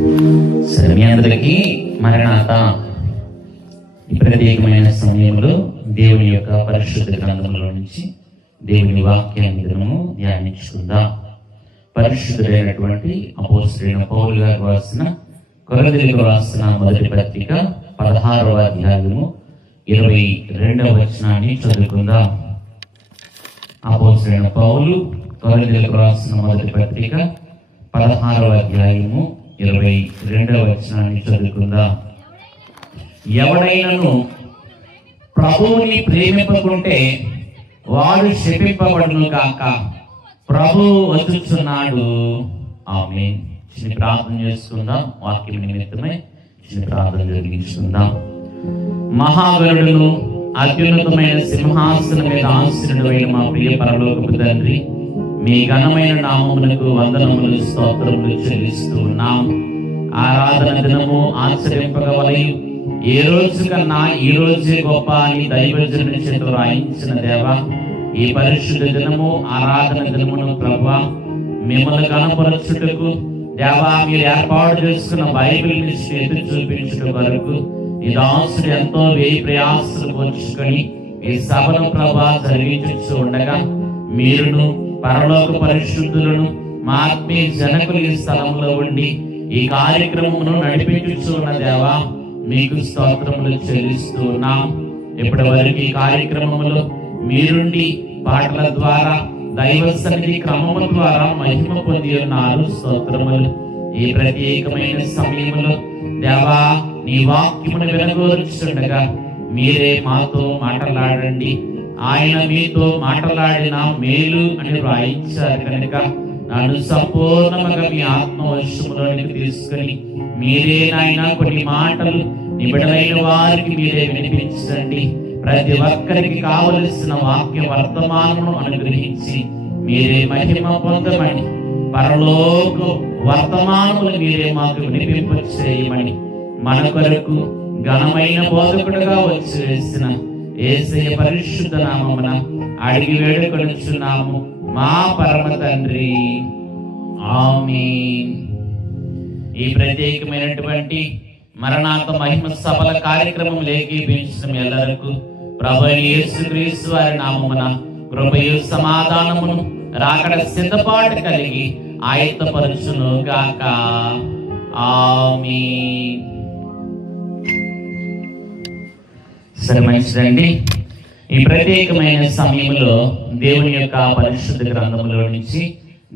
సరే, మీ అందరికీ మరణాత ఈ ప్రత్యేకమైన సమయంలో దేవుని యొక్క పరిశుద్ధ గ్రంథంలో నుంచి దేవుని వాక్యాన్ని దినము ధ్యానించుకుందాం. పరిశుద్ధుడైనటువంటి అపోస్తలుడైన పౌలు గారు రాసిన కొరింథీయులకు రాసిన మొదటి పత్రిక 16వ అధ్యాయము 22వ వచనాన్ని చదువుకుందాం. అపోస్తలుడైన పౌలు కొరింథీయులకు రాసిన మొదటి పత్రిక 16వ అధ్యాయము 22వ వచనాన్ని చదువుకుందాం. ఎవడైనను ప్రభువుని ప్రేమింపకుంటే వాడు శపింపబడును గాక. ప్రభు వచ్చుచున్నాడు. ఆమేన్. చిన్న ప్రార్థన చేసుకుందాం. వాక్యం నిమిత్తమై చిన్న ప్రార్థన జరిగించుకుందాం. మహాగరుడును అత్యున్నతమైన సింహాసనం మీద ఆసీనుడైన మా ప్రియ పరలోకపు తండ్రి, మీ ఘనమైన నామమునకు వందనములు స్తోత్రములు చెల్లిస్తూ ఉన్నాం. ఆరాధన దినము ఆచరింపగవలయు ఏ రోజు కన్నా ఈ రోజే గొప్ప అని దైవజనుని చేత రాయించిన దేవా, ఈ పరిశుద్ధ దినము ఆరాధన దినమును ప్రభువా మిమ్మల్ని కనపరచుటకు దేవా మీరు ఏర్పాటు చేసుకున్న బైబిల్ నుంచి ఎత్తి చూపించుట వరకు ఈ దాసుడు ఎంతో వేయి ప్రయాసలు పొంచుకొని ఈ సభను ప్రభా జరిగించు ఉండగా మీరును పరలోక పరిశుద్ధులను మా ఆత్మీయ జనకులు ఈ స్థలంలో ఉండి ఈ కార్యక్రమమును నడిపించుచు ఉన్న దేవా మీకు స్తోత్రములు చెల్లిస్తూ ఉన్నాం. ఇప్పటి వరకు ఈ కార్యక్రమంలో మీరుండి పాటల ద్వారా దైవ సన్నిధి క్రమము ద్వారా మహిమ పొంది ఉన్నారు. స్తోత్రములు. ఈ ప్రత్యేకమైన సమయంలో దేవా నీ వాక్యమును వినగోరుచుండగా మీరే మాతో మాట్లాడండి. ఆయన మీతో మాట్లాడిన మేలు అని వ్రాయించారు కనుక నన్ను సంపూర్ణంగా మీ ఆత్మవశములోనికి తీసుకుని మీరే నాయన కొన్ని మాటలు నిబిడలైన వారికి మీరే వినిపించండి. ప్రతి ఒక్కరికి కావలసిన వాక్య వర్తమానమును అనుగ్రహించి మీరే మహిమ పొందమని, పరలోక వర్తమానములు మీరే మాకు వినిపింప చేయమని మన కొరకు ఘనమైన బోధకుడుగా వచ్చి వేసిన యేసయ్య పరిశుద్ధ నామమున అడిగి వేడుకొనుచున్నాము మా పరమ తండ్రి. ఆమేన్. ఈ ప్రత్యేకమైనటువంటి మరణాత మహిమ సభల కార్యక్రమం లేఖించిన ಎಲ್ಲರಿಗೂ ప్రభు యేసుక్రీస్తు వారి నామమున కృపయు సమాధానమును రాకడ సిద్ధపాటు కలిగి ఆయత్తపరచును గాక. ఆమేన్. సరే, మంచిదండి. ఈ ప్రత్యేకమైన సమయంలో దేవుని యొక్క పరిశుద్ధ గ్రంథంలో నుంచి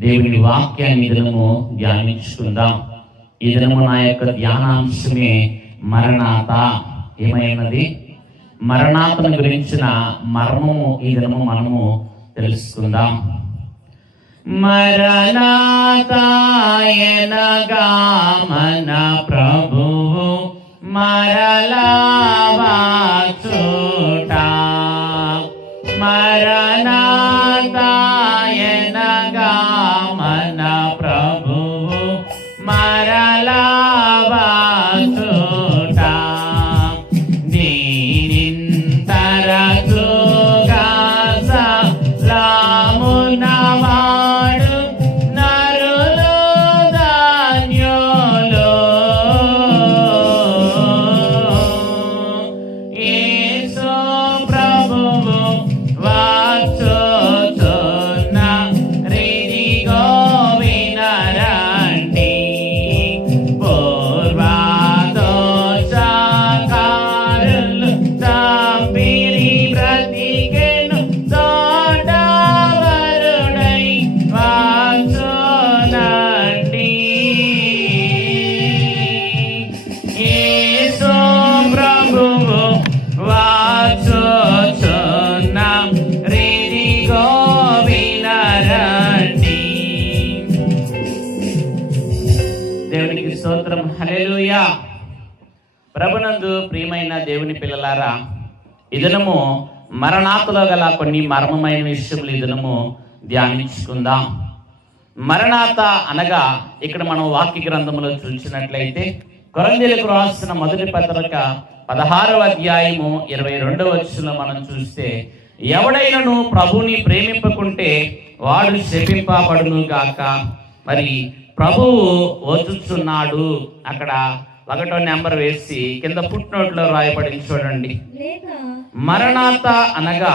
దేవుని వాక్యాన్ని దినము ధ్యానించుకుందాం. ఈ దినము నా యొక్క ధ్యానాంశమే మరణాత. ఏమైనది? మరణాతను గురించిన మర్మము ఈ దినము మనము తెలుసుకుందాం. మరణాత ఎనగా మన ప్రభువు మరలా వచ్చుట. మరణాత ఎనగా మన ప్రభువు మరలా వచ్చుట. దీనింతరచుగా సలామునవాడు నరులు ధన్యులు. యేసు ప్రభువు వచ్చుచున్న రీతిగో వినరండి. పూర్వదోషకారులు తప్పిరి బ్రతికెను తోటవరుడై వచ్చునండి. యేసు ప్రభువు వచ్చుచున్న రీతిగో వినరండి. దేవునికి స్తోత్రం. హల్లెలూయా. ప్రభునందు ప్రియమైన దేవుని పిల్లలారా, ఈ దినము మరణాతలో గల కొన్ని మర్మమైన విషయములు ఈ దినము ధ్యానించుకుందాం. మరణాత అనగా ఇక్కడ మనం వాక్య గ్రంథంలో చూసినట్లయితే కొరింథీయులకు రాసిన మొదటి పత్రిక 16వ అధ్యాయము 22వ వచనంలో మనం చూస్తే, ఎవడైనను ప్రభుని ప్రేమింపకుంటే వాడు శపింపబడును గాక. మరి ప్రభువు వచ్చుచున్నాడు. అక్కడ 1వ నెంబర్ వేసి కింద ఫుట్ నోట్లో రాయబడింది చూడండి. మరణాత అనగా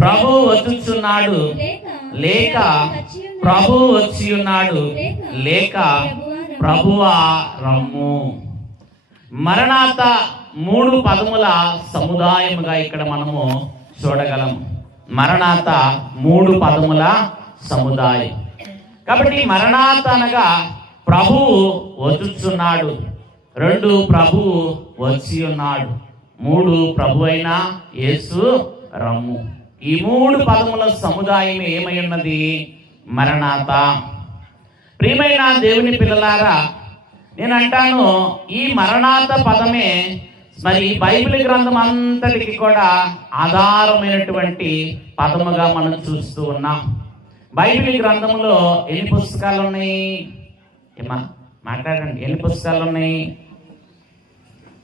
ప్రభు వచ్చుచున్నాడు, లేక ప్రభు వచ్చి ఉన్నాడు, లేక ప్రభువా రమ్ము. మరణాత 3 పదముల సముదాయముగా ఇక్కడ మనము చూడగలం. మరణాత 3 పదముల సముదాయం. కాబట్టి మరణాత అనగా ప్రభువు వచ్చుచున్నాడు, 2 ప్రభువు వచ్చి ఉన్నాడు, 3 ప్రభు అయిన యేసు రమ్ము. ఈ 3 పదముల సముదాయం ఏమై ఉన్నది? మరణాత. ప్రియమైన దేవుని పిల్లలారా, నేను అంటాను, ఈ మరణాత పదమే మరి బైబిల్ గ్రంథం అంతటికి కూడా ఆధారమైనటువంటి పదముగా మనం చూస్తూ ఉన్నాం. బైబిల్ గ్రంథంలో ఎన్ని పుస్తకాలు ఉన్నాయి? ఏమా మాట్లాడండి, ఎన్ని పుస్తకాలు ఉన్నాయి?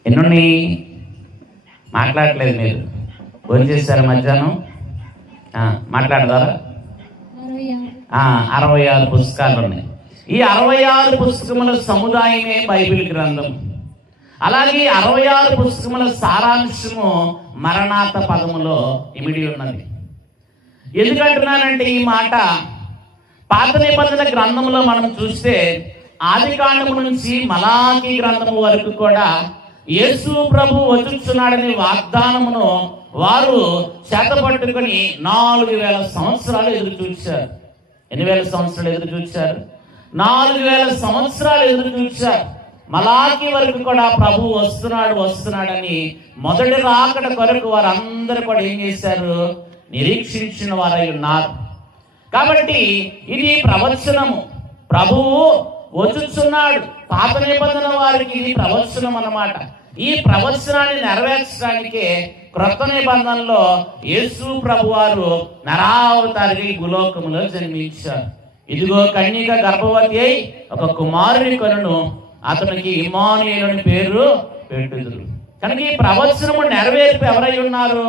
ఎన్ని ఉన్నాయి? మాట్లాడలేదు మీరు. ఫోన్ చేశారు మధ్యాహ్నం, మాట్లాడతారా? 66 పుస్తకాలు ఉన్నాయి. ఈ 66 పుస్తకముల సముదాయమే బైబిల్ గ్రంథం. అలాగే 66 పుస్తకముల సారాంశము మరణాత పదములో ఇమిడి ఉన్నది. ఎందుకంటున్నానంటే ఈ మాట, పాత నిబంధన గ్రంథంలో మనం చూస్తే ఆదికాండము నుంచి మలాకీ గ్రంథము వరకు కూడా యేసు ప్రభు వచ్చుచున్నాడనే వాగ్దానమును వారు చేతపట్టుకొని 4000 సంవత్సరాలు ఎదురు చూశారు. ఎన్ని వేల సంవత్సరాలు ఎదురు చూశారు? 4000 సంవత్సరాలు ఎదురు చూశారు. మలాకి వరకు కూడా ప్రభు వస్తున్నాడని మొదటి రాకడ కొరకు వారందరూ కూడా ఏం చేశారు? నిరీక్షించిన వారై ఉన్నారు. కాబట్టి ఇది ప్రవచనము. ప్రభువు వచ్చుచున్నాడు. పాత నిబంధన వారికి ఇది ప్రవచనం అన్నమాట. ఈ ప్రవచనాన్ని నెరవేర్చడానికే క్రొత్త నిబంధనలో యేసు ప్రభు వారు నరావతారిగా ఈ భూలోకములో జన్మించారు. ఇదిగో కన్యక గర్భవతి అయి ఒక కుమారుని కనును, అతనికి ఇమ్మానుయేలు అని పేరు పెట్టుదురు. కనుక ఈ ప్రవచనము నెరవేర్పు ఎవరై ఉన్నారు?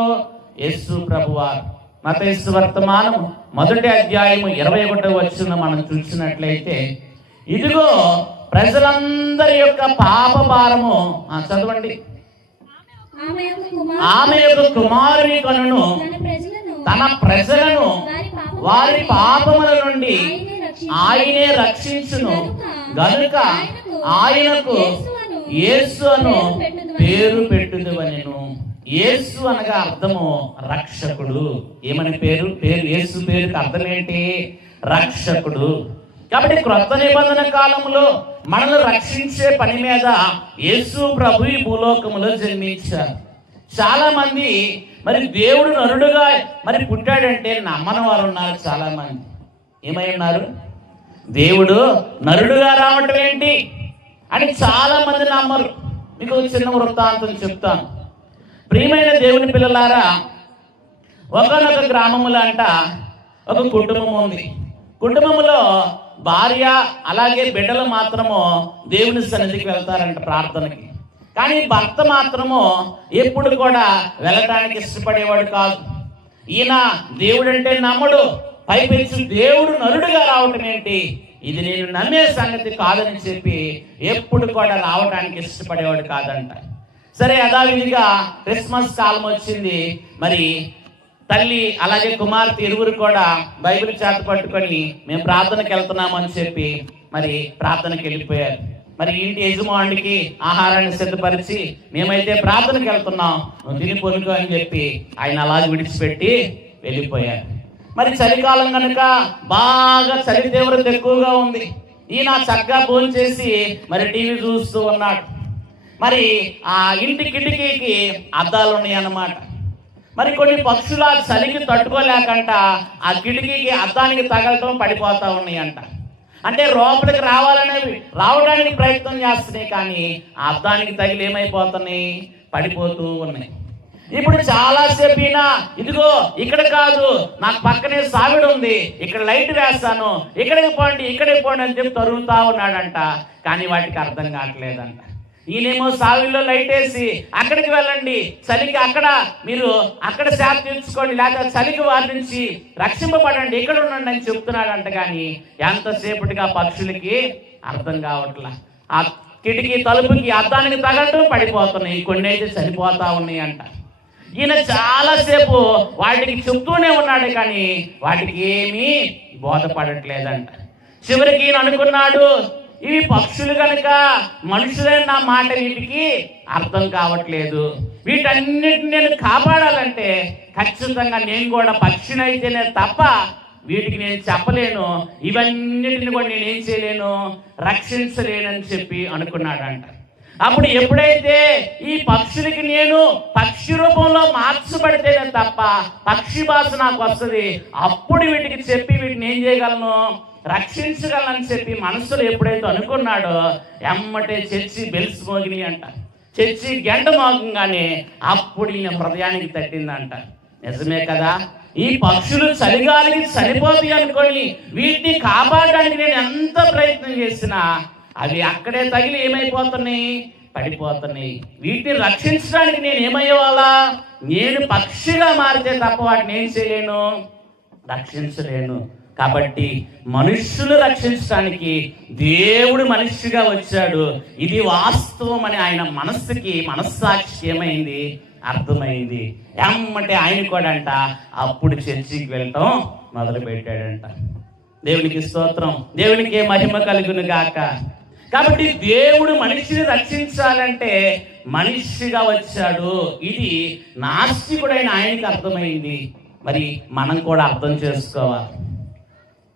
యేసు ప్రభువారు. మత్తయి వర్తమానం 1వ అధ్యాయము 21వ వచనం మనం చూసినట్లయితే, ఇదిగో ప్రజలందరి యొక్క పాప భారము, చదవండి, ఆమె యొక్క కుమారుని కనును తన ప్రజలను వారి పాపముల నుండి ఆయనే రక్షించును గనుక ఆయనకు యేసు అను పేరు పెట్టుదువనెను. యేసు అనగా అర్థము రక్షకుడు. ఏమని పేరు? యేసు పేరుకి అర్థం ఏంటి? రక్షకుడు. కాబట్టి క్రొత్త నిబంధన కాలంలో మనల్ని రక్షించే పని మీద యేసు ప్రభు ఈ భూలోకములో జన్మించారు. చాలా మంది మరి దేవుడు నరుడుగా మరి పుట్టాడంటే నమ్మని వారు ఉన్నారు. చాలా మంది ఏమై ఉన్నారు? దేవుడు నరుడుగా రావటం ఏంటి అని చాలా మంది నమ్మరు. మీకు ఒక చిన్న వృత్తాంతం చెప్తాను. ప్రియమైన దేవుని పిల్లలారా, ఒకనొక గ్రామములో అంట ఒక కుటుంబం ఉంది. కుటుంబంలో భార్య అలాగే బిడ్డలు మాత్రము దేవుని సన్నిధికి వెళ్తారంట ప్రార్థనకి. కానీ భర్త మాత్రము ఎప్పుడు కూడా వెళ్ళటానికి ఇష్టపడేవాడు కాదు. ఈయన దేవుడు అంటే నమ్మడు. పైపెచ్చు దేవుడు నరుడుగా రావటం ఏంటి, ఇది నేను నమ్మే సంగతి కాదని చెప్పి ఎప్పుడు కూడా రావడానికి ఇష్టపడేవాడు కాదంట. సరే, యథావిధిగా క్రిస్మస్ కాలం వచ్చింది. మరి తల్లి అలాగే కుమార్తె ఇరువురు కూడా బైబిల్ చేత పట్టుకొని మేము ప్రార్థనకి వెళ్తున్నామని చెప్పి మరి ప్రార్థనకి వెళ్ళిపోయారు. మరి ఇంటి యజమానికి ఆహారాన్ని సిద్ధపరిచి మేమైతే ప్రార్థనకి వెళ్తున్నాం, నువ్వు తిని పొనుకో అని చెప్పి ఆయన అలాగే విడిచిపెట్టి వెళ్ళిపోయారు. మరి చలికాలం కనుక బాగా చలి తీవ్రత ఎక్కువగా ఉంది. ఈయన చక్కగా భోజనం చేసి మరి టీవీ చూస్తూ ఉన్నాడు. మరి ఆ ఇంటి కిటికీకి అద్దాలు ఉన్నాయి అన్నమాట. మరి కొన్ని పక్షులు ఆ చలికి తట్టుకోలేకంట ఆ కిటికీకి అద్దానికి తగలటం పడిపోతా ఉన్నాయంట. అంటే లోపలికి రావడానికి ప్రయత్నం చేస్తున్నాయి, కానీ ఆ అద్దానికి తగిలి ఏమైపోతున్నాయి? పడిపోతూ ఉన్నాయి. ఇప్పుడు చాలాసేపు ఇదిగో ఇక్కడ కాదు, నాకు పక్కనే సావిడ ఉంది, ఇక్కడ లైట్ వేస్తాను, ఇక్కడికి పోండి అని చెప్పి తరుగుతా ఉన్నాడంట. కానీ వాటికి అర్థం కావట్లేదంట. ఈయనేమో సావిల్లో లైట్ వేసి అక్కడికి వెళ్ళండి, చలికి అక్కడ సేద తీర్చుకోండి, లేకపోతే చలికి వారి నుంచి రక్షింపబడండి, ఇక్కడ ఉండండి అని చెప్తున్నాడంట. కానీ ఎంతసేపటిగా పక్షులకి అర్థం కావట్లా. ఆ కిటికీ తలుపుకి అద్దానికి తగలటం పడిపోతున్నాయి, కొన్ని అయితే చనిపోతా ఉన్నాయి అంట. ఈయన చాలాసేపు వాటికి చెప్తూనే ఉన్నాడు, కానీ వాటికి ఏమీ బోధపడట్లేదంట. చివరికి ఈయన అనుకున్నాడు, ఇవి పక్షులు కనుక మనుషులైన నా మాట వీటికి అర్థం కావట్లేదు, వీటన్నిటిని నేను కాపాడాలంటే ఖచ్చితంగా నేను కూడా పక్షినైతేనే తప్ప వీటికి నేను చెప్పలేను, ఇవన్నిటిని కూడా నేనేం చేయలేను, రక్షించలేనని చెప్పి అనుకున్నాడంట. అప్పుడు ఎప్పుడైతే ఈ పక్షులకి నేను పక్షి రూపంలో మార్చబడితేనే తప్ప పక్షి భాష నాకు వస్తుంది, అప్పుడు వీటికి చెప్పి వీటిని ఏం చేయగలను, రక్షించగలనని చెప్పి మనసులో ఎప్పుడైతే అనుకున్నాడో ఎమ్మటే చర్చి బెల్స్ మోగినాయి అంట. చర్చి గంట మోగంగానే అప్పుడు ఈయన హృదయానికి తట్టిందంట, నిజమే కదా, ఈ పక్షులు చలిగాలికి చనిపోతాయి అనుకొని వీటిని కాపాడడానికి నేను ఎంత ప్రయత్నం చేసినా అవి అక్కడే తగిలి ఏమైపోతున్నాయి, పడిపోతున్నాయి. వీటిని రక్షించడానికి నేను ఏమయ్యేవాళ్ళ, నేను పక్షిగా మారితే తప్ప వాటిని ఏం చేయలేను, రక్షించలేను. కాబట్టి మనుష్యులు రక్షించడానికి దేవుడు మనిషిగా వచ్చాడు, ఇది వాస్తవం అని ఆయన మనస్సాక్షి ఏమైంది, అర్థమైంది. ఎమ్మటే ఆయన కూడా అంట అప్పుడు చర్చికి వెళ్ళటం మొదలు పెట్టాడంట. దేవునికి స్తోత్రం, దేవునికి మహిమ కలుగును గాక. కాబట్టి దేవుడు మనిషిని రక్షించాలంటే మనిషిగా వచ్చాడు, ఇది నాస్తికుడైన ఆయనకి అర్థమైంది. మరి మనం కూడా అర్థం చేసుకోవాలి.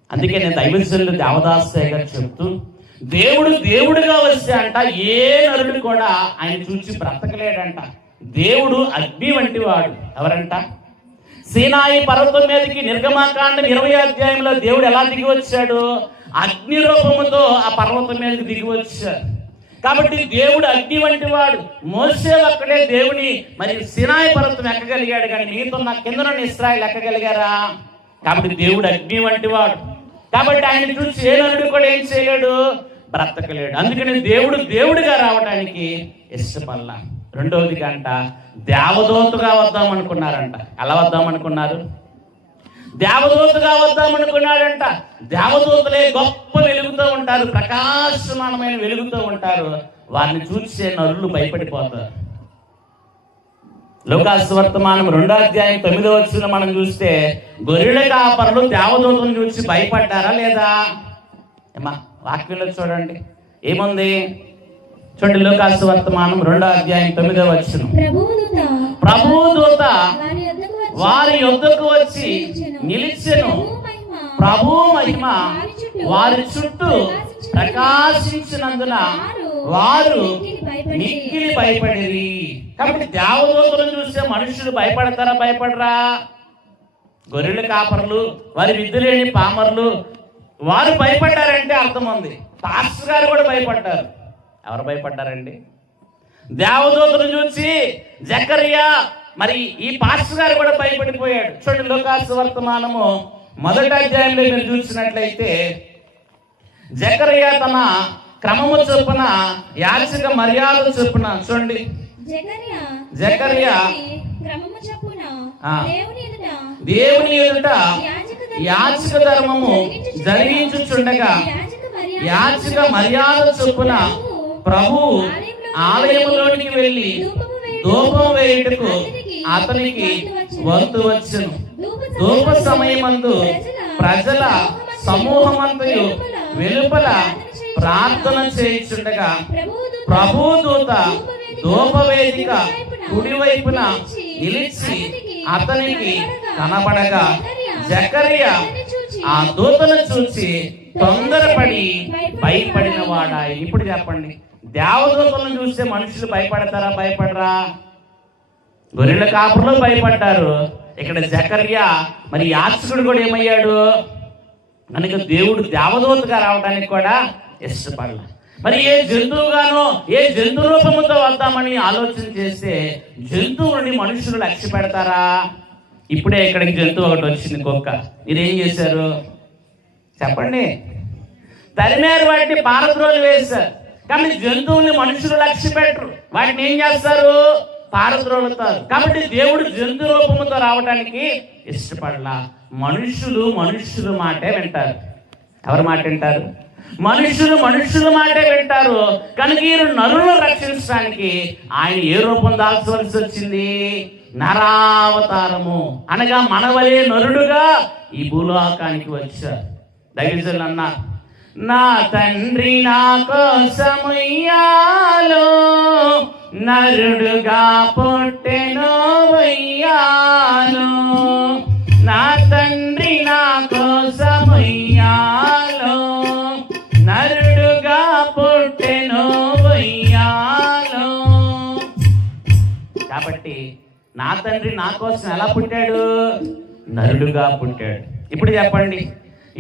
అందుకే నేను దైవజనులు దేవదాసయ్య గారు చెప్తూ, దేవుడుగా వస్తే అంట ఏ నరుడు కూడా ఆయన చూసి బ్రతకలేడంట. దేవుడు అగ్ని వంటి వాడు. ఎవరంట, సీనాయి పర్వతం మీదకి నిర్గమాకాండం 20వ అధ్యాయంలో దేవుడు ఎలా దిగి వచ్చాడు, అగ్ని రూపముతో ఆ పర్వతం మీదకి దిగి వచ్చాడు. కాబట్టి దేవుడు అగ్ని వంటి వాడు. మోసే ఒక్కడే దేవుని మరి సీనాయి పర్వతం ఎక్కగలిగాడు, కానీ మిగతా కింద ఇశ్రాయేలు ఎక్కగలిగారా? కాబట్టి దేవుడు అగ్ని వంటి వాడు. కాబట్టి ఆయన చూసి ఏ నరుడు కూడా ఏం చేయలేడు, బ్రతకలేడు. అందుకని దేవుడుగా రావడానికి ఇష్టపడలా. రెండవది గంట దేవదూతగా వద్దాం అనుకున్నారంట. ఎలా వద్దాం అనుకున్నారు, దేవదూతగా వద్దాం అనుకున్నాడంట. దేవదూతలే గొప్ప వెలుగుతూ ఉంటారు, ప్రకాశమానమైన వెలుగుతూ ఉంటారు. వారిని చూసే నరులు భయపడిపోతారు. లూకాసు వర్తమానం 2వ అధ్యాయం 9వ వచనం మనం చూస్తే గొర్రెల కాపరులు దేవదూతను చూసి భయపడ్డారా లేదా? ఏమా వాక్యంలో చూడండి ఏముంది, చూడండి. లూకాసు వర్తమానం 2వ అధ్యాయం 9వ వచనం, ప్రభువు దూత వారి యొద్దకు వచ్చి నిలిచెను, ప్రభువు మహిమ వారి చుట్టూ ప్రకాశించినందున వారు మిక్కిలి భయపడిరి. కాబట్టి దేవదూతలను చూస్తే మనుషులు భయపడతారా, భయపడరా? గొర్రెల కాపరులు, వారి విద్యులేని పామరులు, వారు భయపడ్డారంటే అర్థం ఉంది. పాస్టర్ గారు కూడా భయపడ్డారు. ఎవరు భయపడ్డారండి? దేవదూతను చూసి జకరియా, మరి ఈ పాస్టర్ గారు కూడా భయపడిపోయాడు. చూడండి లూకాసు వర్తమానము 1వ అధ్యాయంలో మీరు చూసినట్లయితే జకరియా తన క్రమము చొప్పున యాజక మర్యాద చొప్పున, చూడండి జకరియా దేవుని ఎదుట యాజక ధర్మము జరిగించుచుండగా యాజక మర్యాద చొప్పున ప్రభు ఆలయంలోనికి వెళ్ళి ధూపం వేయుటకు అతనికి వంతు వచ్చును. ధూప సమయమందు ప్రజల సమూహమంతయు వెలుపల ప్రార్థన చేయుచుండగా ప్రభు దూత ధూపవేదిక కుడివైపున నిలిచి అతనికి కనబడగా జకరియా ఆ దూతను చూసి తొందరపడి భయపడిన వాడా. ఇప్పుడు చెప్పండి, దేవదూతలను చూస్తే మనుషులు భయపడతారా, భయపడరా? గొర్రెల కాపురులు భయపడ్డారు. ఇక్కడ జకరియా మరి యాజకుడు కూడా ఏమయ్యాడు, కనుక దేవుడు దేవదూతగా రావడానికి కూడా ఇష్టపడలా. మరి ఏ జంతువుగానో ఏ జంతు రూపముతో వద్దామని ఆలోచన చేస్తే జంతువుని మనుషులు లక్ష్య పెడతారా? ఇప్పుడే ఇక్కడికి జంతువు ఒకటి వచ్చింది, కుక్క. మీరేం చేశారు చెప్పండి? తరిమేరు వాటిని పారద్రోలు వేశారు. కానీ జంతువుల్ని మనుషులు లక్ష్య పెట్టరు, వాటిని ఏం చేస్తారు? పారద్రోలుతారు. కాబట్టి దేవుడు జంతు రూపంతో రావడానికి ఇష్టపడలా. మనుషులు మాటే వింటారు. ఎవరి మాట వింటారు? మనుషులు మాటే వింటారు. కనుక ఈ నరులను రక్షించడానికి ఆయన ఏ రూపం దాల్చవలసి వచ్చింది? నరావతారము అనగా మనవలే నరుడుగా ఈ భూలోకానికి వచ్చారు. దైవజనులు అన్నారు, నా తండ్రి నా కోసమయ్యాలో నరుడుగా పుట్టెను వయ్యాలో, నా తండ్రి నా కోసమయ్యాలో నరుడుగా పుట్టెను వయ్యాలో. కాబట్టి నా తండ్రి నా కోసం ఎలా పుట్టాడు? నరుడుగా పుట్టాడు. ఇప్పుడు చెప్పండి,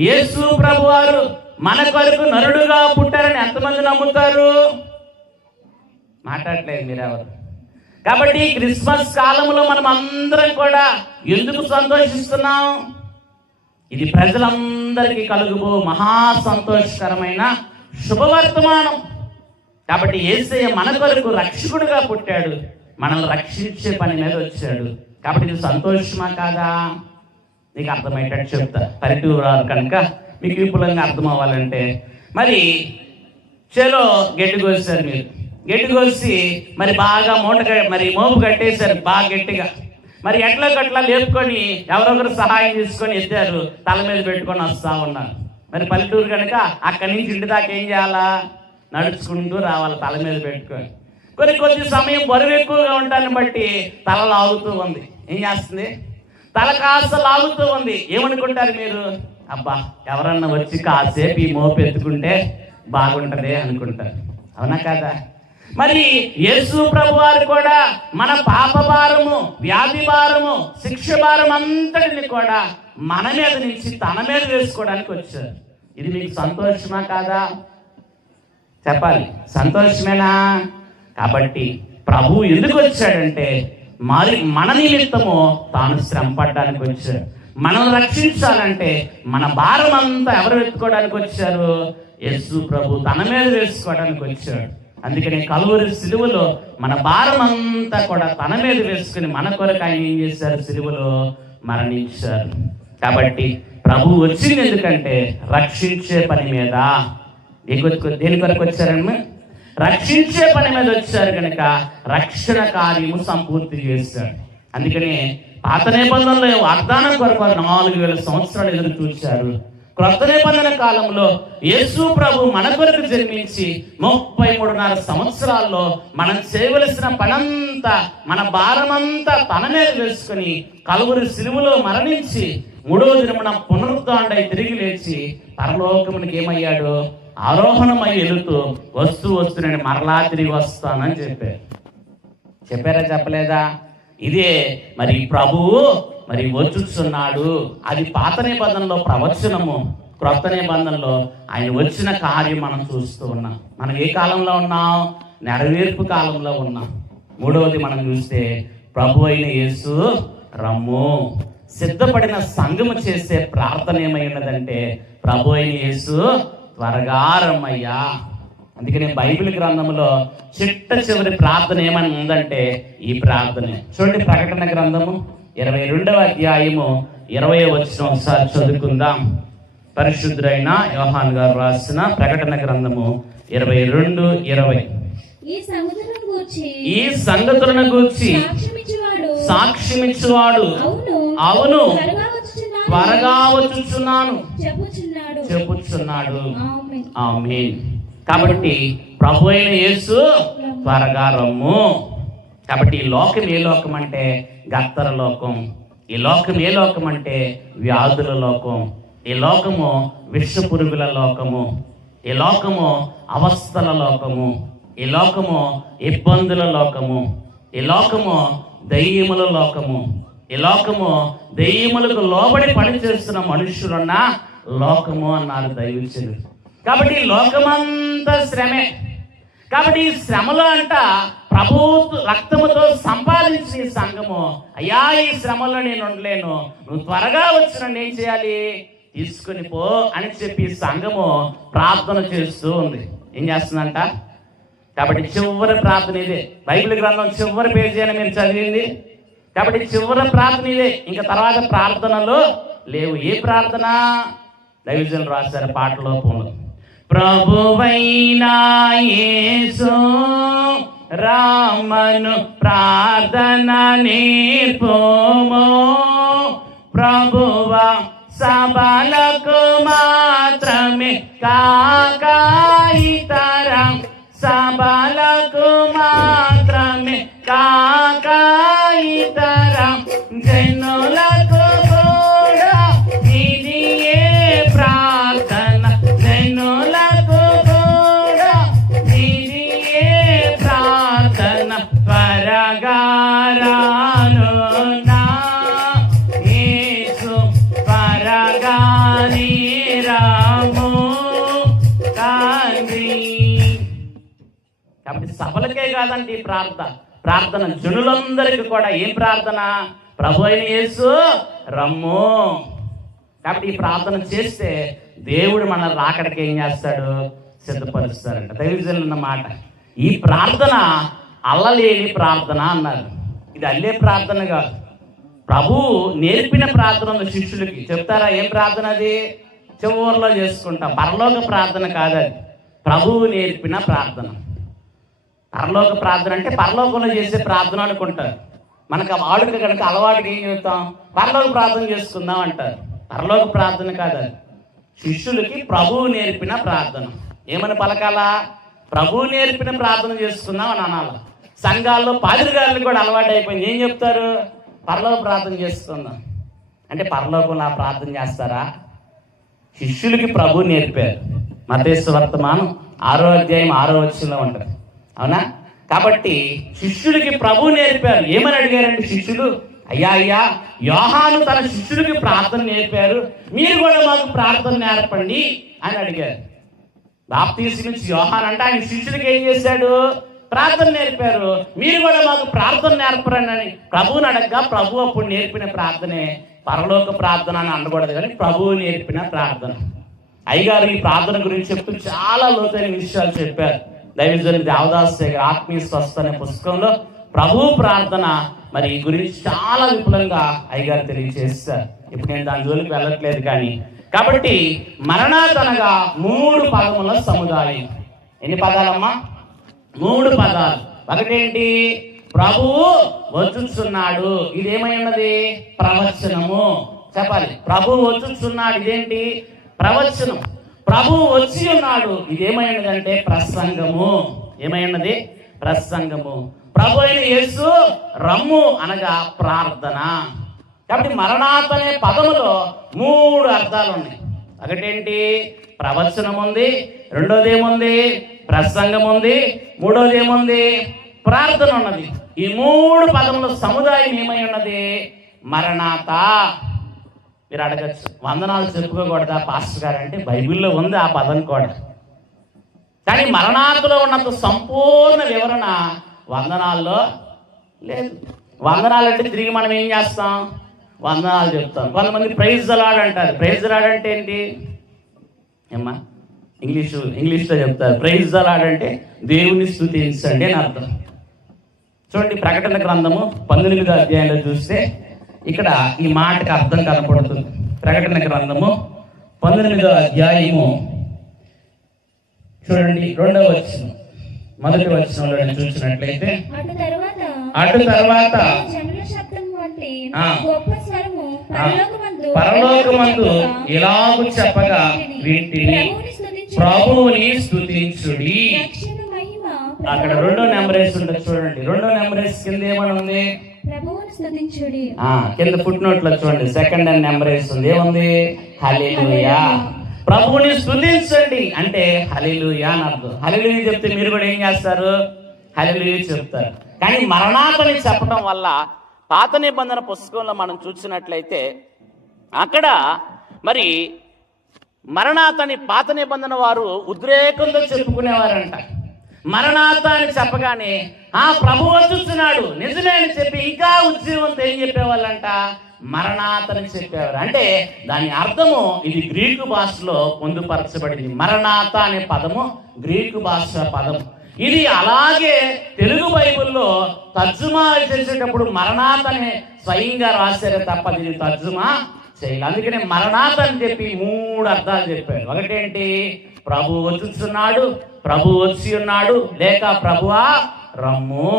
యేసు ప్రభువారు మన కొరకు నరుడుగా పుట్టారని ఎంతమంది నమ్ముతారు? మాట్లాడలేదు మీరెవరు. కాబట్టి క్రిస్మస్ కాలంలో మనం అందరం కూడా ఎందుకు సంతోషిస్తున్నాం? ఇది ప్రజలందరికీ కలుగుబో మహా సంతోషకరమైన శుభవర్తమానం. కాబట్టి యేసయ్య మన కొరకు రక్షకుడుగా పుట్టాడు, మనల్ని రక్షించే పని మీద వచ్చాడు. కాబట్టి ఇది సంతోషమా కాదా? నీకు అర్థమయ్యేటట్టు చెప్తా. పల్లెటూరు కనుక మీకు విపులంగా అర్థం అవ్వాలంటే, మరి చెలో గడ్డి కోసారు. మీరు గడ్డి కోసి మరి బాగా మోపు కట్టేశారు బాగా గట్టిగా. మరి ఎట్లా లేపుకొని ఎవరొకరు సహాయం తీసుకొని ఎత్తారు, తల మీద పెట్టుకొని వస్తూ ఉన్నారు. మరి పల్లెటూరు కనుక అక్కడి నుంచి ఇంటి దాకా ఏం చేయాలా? నడుచుకుంటూ రావాలి తల మీద పెట్టుకొని. కొద్ది సమయం బరువు ఎక్కువగా ఉంటాన్ని బట్టి తల లాగుతూ ఉంది. ఏం చేస్తుంది? తల కాస్త లాగుతూ ఉంది. ఏమనుకుంటారు మీరు? అబ్బా, ఎవరన్నా వచ్చి కాసేపు ఈ మోపు ఎత్తుకుంటే బాగుంటది అనుకుంటారు. అవునా కదా? మరి యేసు ప్రభు వారు కూడా మన పాప భారము, వ్యాధి భారము, శిక్ష భారం అంతటిని కూడా మన మీద నుంచి తన మీద వేసుకోవడానికి వచ్చారు. ఇది మీకు సంతోషమా కాదా? చెప్పాలి, సంతోషమేనా? కాబట్టి ప్రభు ఎందుకు వచ్చాడంటే మరి మన నిమిత్తము తాను శ్రమ పడడానికి వచ్చాడు. మనం రక్షించాలంటే మన భారం అంతా ఎవరు ఎత్తుకోవడానికి వచ్చారు? యేసు ప్రభు తన మీద వేసుకోవడానికి వచ్చాడు. అందుకని కలువరి సిలువలో మన భారం అంతా కూడా తన మీద వేసుకుని మన కొరకు ఆయన ఏం చేశారు? సిలువలో మరణించారు. కాబట్టి ప్రభు వచ్చింది ఎందుకంటే రక్షించే పని మీద. దేని కొరకు వచ్చారని? రక్షించే పని మీద వచ్చారు కనుక రక్షణ కార్యము సంపూర్తి చేశాడు. అందుకనే పాత నిబంధనలో వాగ్దానం కొరకు 4000 సంవత్సరాలు ఎదురు చూశారు. క్రొత్త నిబంధన కాలంలో యేసు ప్రభు మన కొరకు జన్మించి 33.5 సంవత్సరాల్లో మనం చేయవలసిన పనంతా, మన భారమంతా తన మీద వేసుకుని కలువరి సిలువలో మరణించి 3వ దినమున పునరుద్ధానుడై తిరిగి లేచి పరలోకమునికి ఏమయ్యాడు? ఆరోహణమై వెళుతూ వస్తూ మరలా తిరిగి వస్తానని చెప్పారా? చెప్పలేదా? ఇదే మరి ప్రభువు మరి వచ్చుచున్నాడు. అది పాత నిబంధనలో ప్రవచనము, క్రొత్త నిబంధనలో ఆయన వచ్చిన కార్యం మనం చూస్తూ ఉన్నాం. మనం ఏ కాలంలో ఉన్నాం? నెరవేర్పు కాలంలో ఉన్నాం. 3వది మనం చూస్తే ప్రభు అయిన యేసు రమ్ము. సిద్ధపడిన సంఘము చేసే ప్రార్థన ఏమై ఉన్నదంటే ప్రభు అయిన యేసు త్వరగా రమ్మయ్యా. అందుకని బైబిల్ గ్రంథంలో చిట్ట చివరి ప్రార్థన ఏమని ఉందంటే ఈ ప్రార్థన చూడండి. ప్రకటన గ్రంథము 22వ అధ్యాయము 20వ వచనం ఒకసారి చదువుకుందాం. పరిశుద్ధుడైన యోహాను గారు రాసిన ప్రకటన గ్రంథము 22:20. ఈ సంగతులను గూర్చి సాక్ష్యమిచ్చువాడు అవును త్వరగా వచ్చుచున్నాను చెప్పుచున్నాడు. ఆమేన్. కాబట్టి ప్రభు అయిన యేసు త్వరగా రమ్ము. కాబట్టి ఈ లోకం ఏ లోకం అంటే గత్తర లోకం. ఈ లోకం ఏ లోకం అంటే వ్యాధుల లోకం. ఈ లోకము విష పురుగుల లోకము. ఈ లోకము అవస్థల లోకము. ఈ లోకము ఇబ్బందుల లోకము. ఈ లోకము దయ్యముల లోకము. ఈ లోకము దయ్యములకు లోబడి పనిచేస్తున్న మనుషులున్న లోకము అన్నారు దైవజనులు. కాబట్టి లోకమంతా శ్రమే. కాబట్టి ఈ శ్రమలో అంట ప్రభు రక్తముతో సంపాదించిన ఈ సంఘము, అయ్యా ఈ శ్రమలో నేను ఉండలేను, నువ్వు త్వరగా వచ్చిన ఏం చేయాలి? తీసుకుని పో అని చెప్పి సంఘము ప్రార్థన చేస్తూ ఉంది. ఏం చేస్తుందంట? కాబట్టి చివరి ప్రార్థన ఇదే. బైబిల్ గ్రంథం చివరి పేజీ అని మీరు చదివింది. కాబట్టి చివరి ప్రార్థన ఇదే. ఇంకా తర్వాత ప్రార్థనలు లేవు. ఏ ప్రార్థన? దైవజనులు రాశారు పాట లోపంలో, ప్రభువైనా యేసు రామను ప్రార్థన నేర్పుము, ప్రభువా సభలకు మాత్రమే కాక ఇతర సభలకు మాత్రమే కాక ఇతర జనులకు కూడా ఇదియే ప్రార్థన, జనులకు కూడా ఇదియే ప్రార్థన. త్వరగా రాను నా యేసు, త్వరగా నీ రాము తండ్రి. కాబట్టి సభలకే కాదండి ఈ ప్రార్థన జనులందరికీ కూడా. ఏం ప్రార్థన? ప్రభు అయిన యేసు రమ్ము. కాబట్టి ఈ ప్రార్థన చేస్తే దేవుడు మన రాకడికి ఏం చేస్తాడు? సిద్ధపరుస్తారంట. దైవజనులు మాట. ఈ ప్రార్థన అల్లలేని ప్రార్థన అన్నారు. ఇది అల్లే ప్రార్థన కాదు, ప్రభు నేర్పిన ప్రార్థన ఉంది శిష్యులకి. చెప్తారా ఏం ప్రార్థన అది? చివరిలో చేసుకుంటాం. పరలోక ప్రార్థన కాదు అది, ప్రభువు నేర్పిన ప్రార్థన. పరలోక ప్రార్థన అంటే పరలోకంలో చేసే ప్రార్థన అనుకుంటారు. మనకు ఆ వాడుక కనుక అలవాటుకి ఏం చెప్తాం? పరలోక ప్రార్థన చేసుకుందాం అంటారు. పరలోక ప్రార్థన కాదు అది. శిష్యులకి ప్రభువు నేర్పిన ప్రార్థన. ఏమని పలకాలా? ప్రభువు నేర్పిన ప్రార్థన చేసుకుందాం అని అనాలి. సంఘాల్లో పాదిరి గారులు కూడా అలవాటు అయిపోయింది. ఏం చెప్తారు? పరలోక ప్రార్థన చేసుకుందాం అంటే పరలోకంలో ఆ ప్రార్థన చేస్తారా? శిష్యులకి ప్రభు నేర్పారు. మత్తయి వర్తమానం 6వ అధ్యాయం 6వ వచనంలో ఉంటుంది. అవునా? కాబట్టి శిష్యులకి ప్రభు నేర్పారు. ఏమని అడిగారంటే శిష్యులు, అయ్యా అయ్యా యోహాను తన శిష్యులకి ప్రార్థన నేర్పారు, మీరు కూడా మాకు ప్రార్థన నేర్పండి అని అడిగారు. బాప్తీసు నుంచి యోహాను అంటే ఆయన శిష్యులకి ఏం చేశాడు? ప్రార్థన నేర్పారు. మీరు కూడా మాకు ప్రార్థన నేర్పరండి అని ప్రభువుని అడగగా ప్రభు అప్పుడు నేర్పిన ప్రార్థనే పరలోక ప్రార్థన అని అనకూడదు, కానీ ప్రభువు నేర్పిన ప్రార్థన. అయ్యగారు ఈ ప్రార్థన గురించి చెప్తూ చాలా లోతైన విషయాలు చెప్పారు. దైవజనుడు దేవదాస్ గారి ఆత్మీయ స్వస్థ అనే పుస్తకంలో ప్రభు ప్రార్థన మరి ఈ గురించి చాలా విపులంగా అయ్యగారు తెలియజేస్తారు. ఇప్పుడు నేను దాని జోలికి వెళ్ళట్లేదు కానీ. కాబట్టి మరణాత్ అనగా 3 పదముల సముదాయం. ఎన్ని పదాలమ్మా? 3 పదాలు. ఒకటేంటి? ప్రభువు వచ్చుచున్నాడు. ఇదేమై ఉన్నది? ప్రవచనము. చెప్పాలి, ప్రభువు వచ్చుచున్నాడు. ఇదేంటి? ప్రవచనం. ప్రభువు వచ్చి ఉన్నాడు. ఇదేమై ఉన్నదంటే ప్రసంగము. ఏమై ఉన్నది? ప్రసంగము. ప్రభు అయిన యేసు రమ్ము అనగా ప్రార్థన. కాబట్టి మరణాత్ అనే పదములో 3 అర్థాలు ఉన్నాయి. ఒకటేంటి? ప్రవచనం ఉంది, రెండోది ఏముంది? ప్రసంగం ఉంది, మూడోది ఏముంది? ప్రార్థన ఉన్నది. ఈ 3 పదముల సముదాయం ఏమై ఉన్నది? మరణాత. మీరు అడగచ్చు, వందనాలు చెప్పుకోకూడదా పాస్టర్ గారు అంటే బైబిల్లో ఉంది ఆ పదం కూడా. కానీ మరణాతులో ఉన్నంత సంపూర్ణ వివరణ వందనాల్లో లేదు. వందనాలు అంటే తిరిగి మనం ఏం చేస్తాం? వందనాలు చెప్తాం. కొంతమంది ప్రైజ్ ద లార్డ్ అంటారు. ప్రైజ్ ద లార్డ్ అంటే ఏంటి ఏమ్మా? ఇంగ్లీష్లో చెప్తారు. ప్రైజ్ ద లార్డ్ అంటే దేవుని స్తుతించండి అని అర్థం. చూడండి, ప్రకటన గ్రంథము 18వ అధ్యాయంలో చూస్తే ఇక్కడ ఈ మాటకి అర్థం కనపడుతుంది. ప్రకటన గ్రంథము 18వ అధ్యాయము చూడండి 2వ వచనం, మొదటి వచనంలో చూసినట్లయితే, అటు తర్వాత పరలోకమందు ఇలాగు చెప్పగా వీటిని ప్రభువుని స్తుతించుడి. అక్కడ 2వ నెంబర్ వేసి ఉంటుంది చూడండి. 2వ నెంబర్ వేసి కింద ఏమని ఉంది? కింద ఫుట్ నోట్ లో చూడండి, సెకండ్ అండ్ నెంబర్ వేస్తుంది. ఏముంది? హల్లెలూయా. ప్రభువుని స్తుతించండి అంటే హల్లెలూయా అని అర్థం. హల్లెలూయా చెప్తే మీరు కూడా ఏం చేస్తారు? హల్లెలూయా చెప్తారు. కానీ మరణాతని చెప్పడం వల్ల పాత నిబంధన పుస్తకంలో మనం చూసినట్లయితే అక్కడ మరి మరణాతని పాత నిబంధన వారు ఉద్రేకంతో చెప్పుకునేవారంట. మరణాత అని చెప్పగానే ప్రభు వచ్చుచున్నాడు నిజమే అని చెప్పి ఇంకా ఉద్యోగంతో ఏం చెప్పేవాళ్ళంట? మరణాతని చెప్పేవారు. అంటే దాని అర్థము ఇది గ్రీకు భాషలో పొందుపరచబడింది. మరణాత అనే పదము గ్రీకు భాష పదము. ఇది అలాగే తెలుగు బైబిల్లో తర్జుమా చేసేటప్పుడు మరణాత్ అనే స్వయంగా రాశారు తప్ప ఇది తర్జుమా చేయాలి. అందుకనే మరణాత్ అని చెప్పి 3 అర్థాలు చెప్పాడు. ఒకటేంటి, ప్రభు వచ్చుచున్నాడు, ప్రభు వచ్చి ఉన్నాడు, లేక ప్రభువా రమ్ము.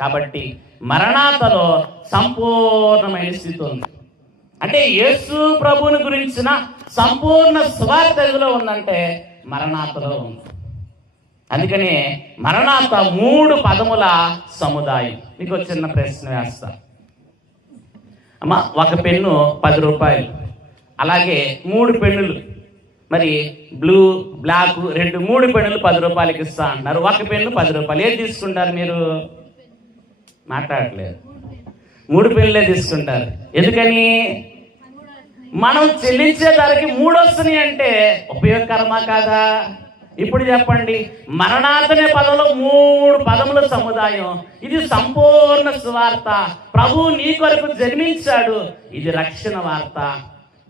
కాబట్టి మరణాతలో సంపూర్ణమైన స్థితి ఉంది. అంటే యేసు ప్రభువుని గురించిన సంపూర్ణ సువార్త ఎందులో ఉందంటే మరణాతలో ఉంది. అందుకని మరణాత 3 పదముల సముదాయం. మీకు చిన్న ప్రశ్న వేస్తా అమ్మా. ఒక పెన్ను 10 రూపాయలు, అలాగే 3 పెన్నులు, మరి బ్లూ బ్లాక్ 3 పెన్నులు 10 రూపాయలకి ఇస్తా అంటున్నారు. ఒక పెన్ను 10 రూపాయలు. ఏది తీసుకుంటారు మీరు? మాట్లాడట్లేదు. 3 పెన్నులే తీసుకుంటారు. ఎందుకని? మనం చెల్లించే ధరకి 3 వస్తున్నాయి అంటే ఉపయోగకరమా కాదా? ఇప్పుడు చెప్పండి. మరణాతనే పదంలో 3 పదముల సముదాయం. ఇది సంపూర్ణ సువార్త. ప్రభు నీ కొరకు జన్మించాడు, ఇది రక్షణ వార్త.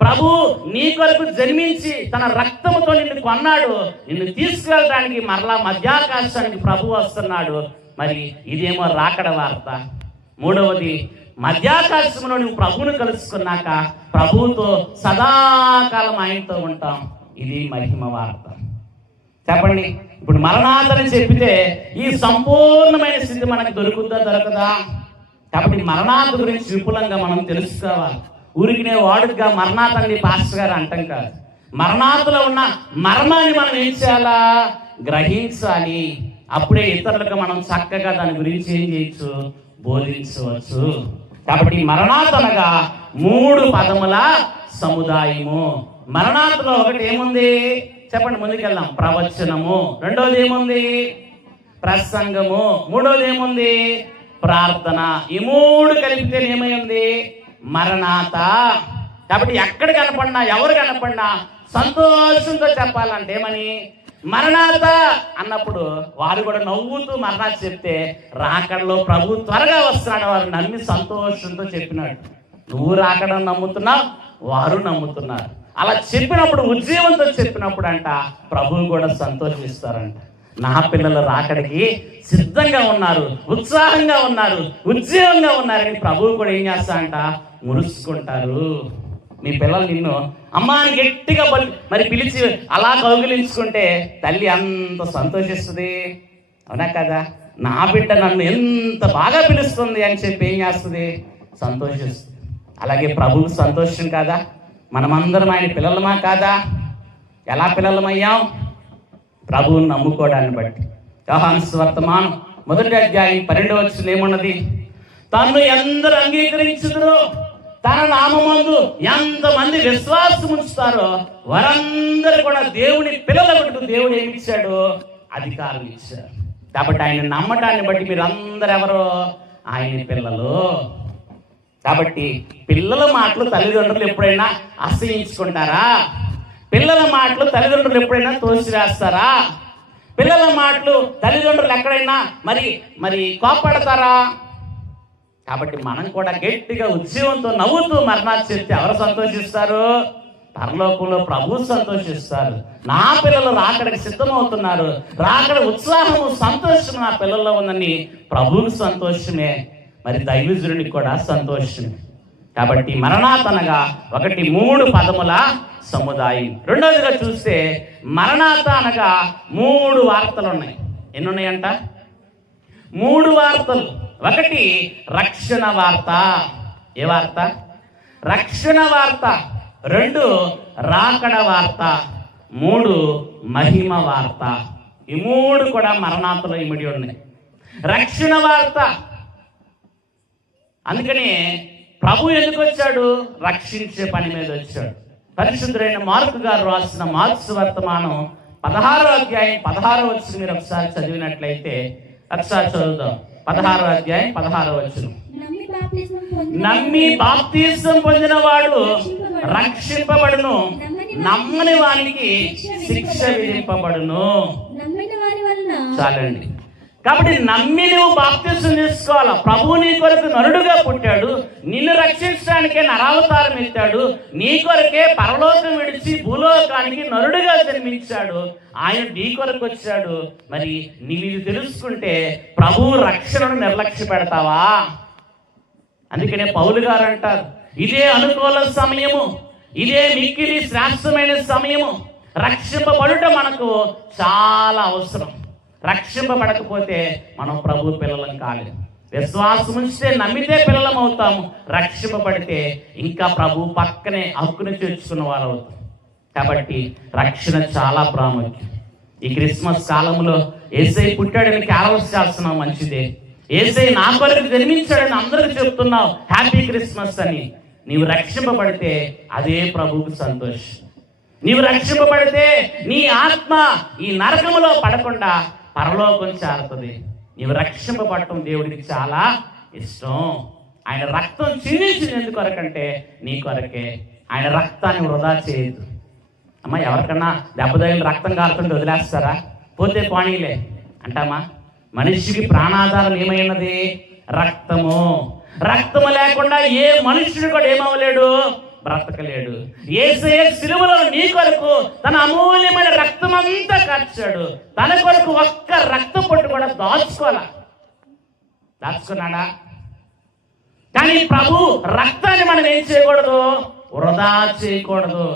ప్రభు నీ కొరకు జన్మించి తన రక్తముతో నిన్ను కొన్నాడు, నిన్ను తీసుకెళ్ళడానికి మరలా మధ్యాకాశానికి ప్రభు వస్తున్నాడు. మరి ఇదేమో రాకడ వార్త. 3వది, మధ్యాకాశంలో నువ్వు ప్రభువును కలుసుకున్నాక ప్రభువుతో సదాకాలం ఆయనతో ఉంటాం. ఇది మహిమ వార్త. చెప్పండి. ఇప్పుడు మరణాతని చెప్పితే ఈ సంపూర్ణమైన స్థితి మనకు దొరుకుతుందా దొరకదా? కాబట్టి మరణాత గురించి విపులంగా మనం తెలుసుకోవాలి. ఊరికినే వాడుగా మరణాతని పాస్టర్ గారు అంటాం కాదు. మరణాతలో ఉన్న మర్మాన్ని మనం ఏం చేయాలా? గ్రహించాలి. అప్పుడే ఇతరులకు మనం చక్కగా దాని గురించి ఏం చేయొచ్చు? బోధించవచ్చు. కాబట్టి మరణాతనగా 3 పదముల సముదాయము. మరణాతలో ఒకటి ఏముంది చెప్పండి, ముందుకెళ్దాం. ప్రవచనము. 2వది ఏముంది? ప్రసంగము. 3వది ఏముంది? ప్రార్థన. ఈ 3 కలిపితే ఏమైంది? మరణాత. కాబట్టి ఎక్కడ కనపడినా ఎవరు కనపడినా సంతోషంతో చెప్పాలంటే ఏమని? మరణాత అన్నప్పుడు వారు కూడా నవ్వుతూ మరణాత చెప్తే రాకడలో ప్రభు త్వరగా వస్తున్నాడు వారు నమ్మి సంతోషంతో చెప్పినాడు. నువ్వు రాకడం నమ్ముతున్నావు, వారు నమ్ముతున్నారు. అలా చెప్పినప్పుడు ఉజ్జీవంతో చెప్పినప్పుడు అంట ప్రభువు కూడా సంతోషిస్తారంట. నా పిల్లలు రాకడికి సిద్ధంగా ఉన్నారు, ఉత్సాహంగా ఉన్నారు, ఉజ్జీవంగా ఉన్నారని ప్రభువు కూడా ఏం చేస్తారంట? మురుసుకుంటారు. మీ పిల్లలు నిన్ను అమ్మా అని గట్టిగా మరి పిలిచి అలా కౌగిలించుకుంటే తల్లి అంత సంతోషిస్తుంది, అవునా కదా? నా బిడ్డ నన్ను ఎంత బాగా పిలుస్తుంది అని చెప్పి ఏం చేస్తుంది? సంతోషిస్తుంది. అలాగే ప్రభువు సంతోషం కాదా? మనమందరం ఆయన పిల్లలమా కాదా? ఎలా పిల్లలమయ్యాం? ప్రభువుని నమ్ముకోవడాన్ని బట్టి. యోహాను సువార్తమానం 1వ అధ్యాయం 12వ వచనం ఏమున్నది? తన్ను ఎందరు అంగీకరించుదురో, తన నామమందు ఎంతమంది విశ్వాసం ఉంచుతారో వారందరూ కూడా దేవుని పిల్లలకు దేవుడు ఏమిచ్చాడు? అధికారం ఇచ్చాడు. కాబట్టి ఆయన నమ్మటాన్ని బట్టి మీరు అందరు ఎవరో? ఆయన పిల్లలు. కాబట్టి పిల్లల మాటలు తల్లిదండ్రులు ఎప్పుడైనా అసహించుకుంటారా? పిల్లల మాటలు తల్లిదండ్రులు ఎప్పుడైనా తోసివేస్తారా? పిల్లల మాటలు తల్లిదండ్రులు ఎక్కడైనా మరి కోపడతారా? కాబట్టి మనం కూడా గట్టిగా ఉద్యమంతో నవ్వుతూ మరణాలు చెప్తే ఎవరు సంతోషిస్తారు? పరలోకంలో ప్రభు సంతోషిస్తారు. నా పిల్లలు రాకడికి సిద్ధమవుతున్నారు, రాకడ ఉత్సాహము సంతోషం నా పిల్లల్లో ఉందని ప్రభువుకి సంతోషమే, మరి దైవజనుడికి కూడా సంతోషమే. కాబట్టి మరణాతనగా 3 పదముల సముదాయం. 2వదిగా చూస్తే మరణాత అనగా 3 వార్తలు ఉన్నాయి. ఎన్ని ఉన్నాయంట? 3 వార్తలు. 1 రక్షణ వార్త. ఏ వార్త? రక్షణ వార్త. 2 రాకడ వార్త. 3 మహిమ వార్త. ఈ 3 కూడా మరణాతలో ఇమిడి ఉన్నాయి. రక్షణ వార్త. అందుకని ప్రభు ఎందుకు వచ్చాడు? రక్షించే పని మీద వచ్చాడు. పరిశుద్ధుడైన మార్కు గారు రాసిన మార్క్స్ వర్తమానం 16వ అధ్యాయం 16వ వచనం మీరు ఒకసారి చదివినట్లయితే ఒకసారి చదువుదాం. 16వ అధ్యాయం 16వ వచనం. నమ్మి బాప్తిసం పొందిన వాడు రక్షింపబడును, నమ్మని వానికి శిక్ష విధింపబడును. చాలండి. కాబట్టి నమ్మి నువ్వు బాప్తిసం తీసుకోవాలా. ప్రభువు నీ కొరకు నరుడుగా పుట్టాడు, నిన్ను రక్షించడానికే నరావతారం ఎత్తాడు, నీ కొరకే పరలోకం విడిచి భూలోకానికి నరుడుగా జన్మించాడు. ఆయన నీ కొరకు వచ్చాడు. మరి నీవు ఇది తెలుసుకుంటే ప్రభువు రక్షణను నిర్లక్ష్య పెడతావా? అందుకనే పౌలు గారు అంటారు, ఇదే అనుకూల సమయము, ఇదే మిక్కిలి శ్రేష్టమైన సమయము. రక్షింపబడుట మనకు చాలా అవసరం. రక్షింపబడకపోతే మనం ప్రభు పిల్లలం కాలేదు. విశ్వాసం ఉంచితే నమ్మితే పిల్లలం అవుతాము. రక్షింపబడితే ఇంకా ప్రభు పక్కనే హక్కును చేర్చుకున్న వారు అవుతాం. కాబట్టి రక్షణ చాలా ప్రాముఖ్యం. ఈ క్రిస్మస్ కాలంలో యేసయ్య పుట్టాడని క్యారల్స్ చేస్తున్నాం, మంచిదే. యేసయ్య నా కొరకు జన్మించాడని అందరికీ చెప్తున్నావు, హ్యాపీ క్రిస్మస్ అని. నీవు రక్షింపబడితే అదే ప్రభువుకు సంతోషం. నీవు రక్షింపబడితే నీ ఆత్మ ఈ నరకములో పడకుండా పరలోకం చేరుతుంది. నీవు రక్షింపబడటం దేవుడికి చాలా ఇష్టం. ఆయన రక్తం చిందించింది ఎందుకొరకంటే నీ కొరకే. ఆయన రక్తాన్ని వృధా చేయదు. అమ్మ, ఎవరికన్నా దెబ్బతగిలి రక్తం కారుతుంటే వదిలేస్తారా? పోతే పానీలే అంటామా? మనిషికి ప్రాణాధారం ఏమైనది? రక్తము. రక్తము లేకుండా ఏ మనుష్యుడు కూడా ఏమవలేడు, బ్రతకలేడు. యేసయ్య సిలువలో నీ కొరకు తన అమూల్యమైన రక్తం అంతా కార్చాడు. తన కొరకు ఒక్క రక్త పొట్టు కూడా దాచుకున్నాడా? కానీ ప్రభు రక్తాన్ని మనం ఏం చేయకూడదు, వృధా చేయకూడదు.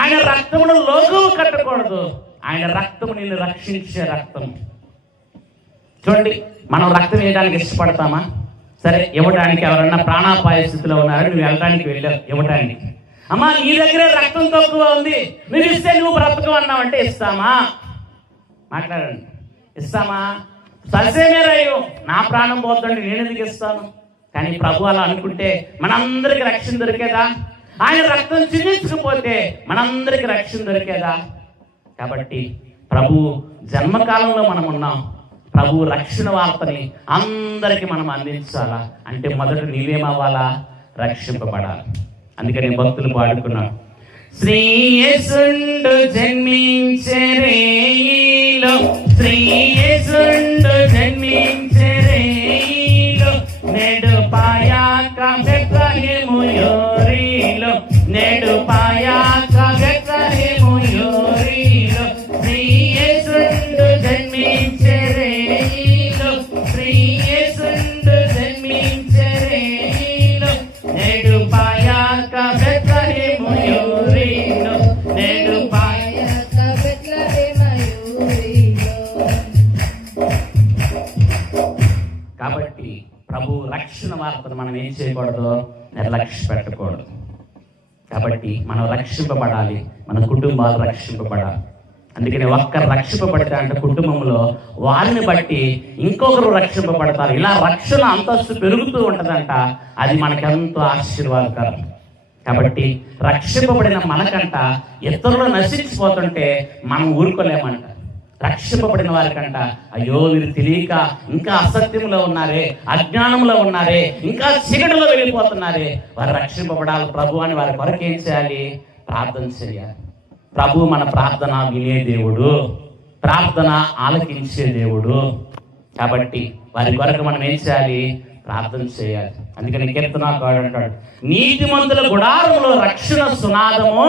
ఆయన రక్తమును లోకువు కట్టకూడదు. ఆయన రక్తము నిన్ను రక్షించే రక్తం. చూడండి, మనం రక్తం వేయడానికి ఇష్టపడతామా? సరే, ఇవ్వడానికి ఎవరన్నా ప్రాణాపాయ స్థితిలో ఉన్నారు, నువ్వు వెళ్ళడానికి వెళ్ళావు ఇవ్వడానికి. అమ్మా, నీ దగ్గర రక్తం తక్కువ ఉంది, నువ్వు ఇస్తే నువ్వు బ్రతకవు అన్నావంటే ఇస్తామా? మాట్లాడండి, ఇస్తామా? ససేమేరయ్యో, నా ప్రాణం పోతుంటే నేను ఎందుకు ఇస్తాను? కానీ ప్రభు అలా అనుకుంటే మనందరికి రక్షణ దొరికేదా? ఆయన రక్తం చిందించకపోతే మనందరికి రక్షణ దొరికేదా? కాబట్టి ప్రభు జన్మకాలంలో మనం ఉన్నాం. ప్రభు రక్షణ వార్తని అందరికి మనం అందించాలా అంటే మొదట నీవేమవ్వాలా? రక్షింపబడాలి. అందుకని భక్తులు పాడుకున్నాడు, శ్రీయేసుండు జన్మించే రేయిలో, శ్రీయేసుండు జన్మించే రేయిలో, నేడు పాయాక బెత్లెహేము యోరీలో, నేడు పాయాక బెత్లెహేము యోరీలో, శ్రీయేసుండు జన్మించే రేయిలో, శ్రీయేసుండు జన్మించే రేయిలో, నేడు పాయాక బెత్లెహేము యోరీలో, నేడు పాయాక బెత్లెహేము యోరీలో. కాబట్టి ప్రభు రక్షణ వార్తను మనం ఏం చేయకూడదు, నిర్లక్ష్య పెట్టకూడదు. కాబట్టి మనం రక్షింపబడాలి, మన కుటుంబాలు రక్షింపబడాలి. అందుకని ఒక్కరు రక్షింపబడితే అంటే కుటుంబంలో వారిని బట్టి ఇంకొకరు రక్షింపబడతారు. ఇలా రక్షణ అంతస్తు పెరుగుతూ ఉంటుందంట. అది మనకెంతో ఆశీర్వాదకరం. కాబట్టి రక్షింపబడిన మనకంట ఇతరులు నశించిపోతుంటే మనం ఊరుకోలేమంట. రక్షింపబడిన వారికంట అయ్యో వీరు తెలియక ఇంకా అసత్యంలో ఉన్నారే, అజ్ఞానంలో ఉన్నారే, ఇంకా చీకటిలో వెళ్ళిపోతున్నారే, వారు రక్షింపబడాలి ప్రభు అని వారి కొరకు ఏం చేయాలి? ప్రార్థన చేయాలి. ప్రభు మన ప్రార్థన వినే దేవుడు, ప్రార్థన ఆలకించే దేవుడు. కాబట్టి వారి కొరకు మనం ఏం చేయాలి? ప్రార్థన చేయాలి. అందుకని కీర్తనాకారుడు అంటాడు, నీతిమంతుల గుడారములో రక్షణ సునాదము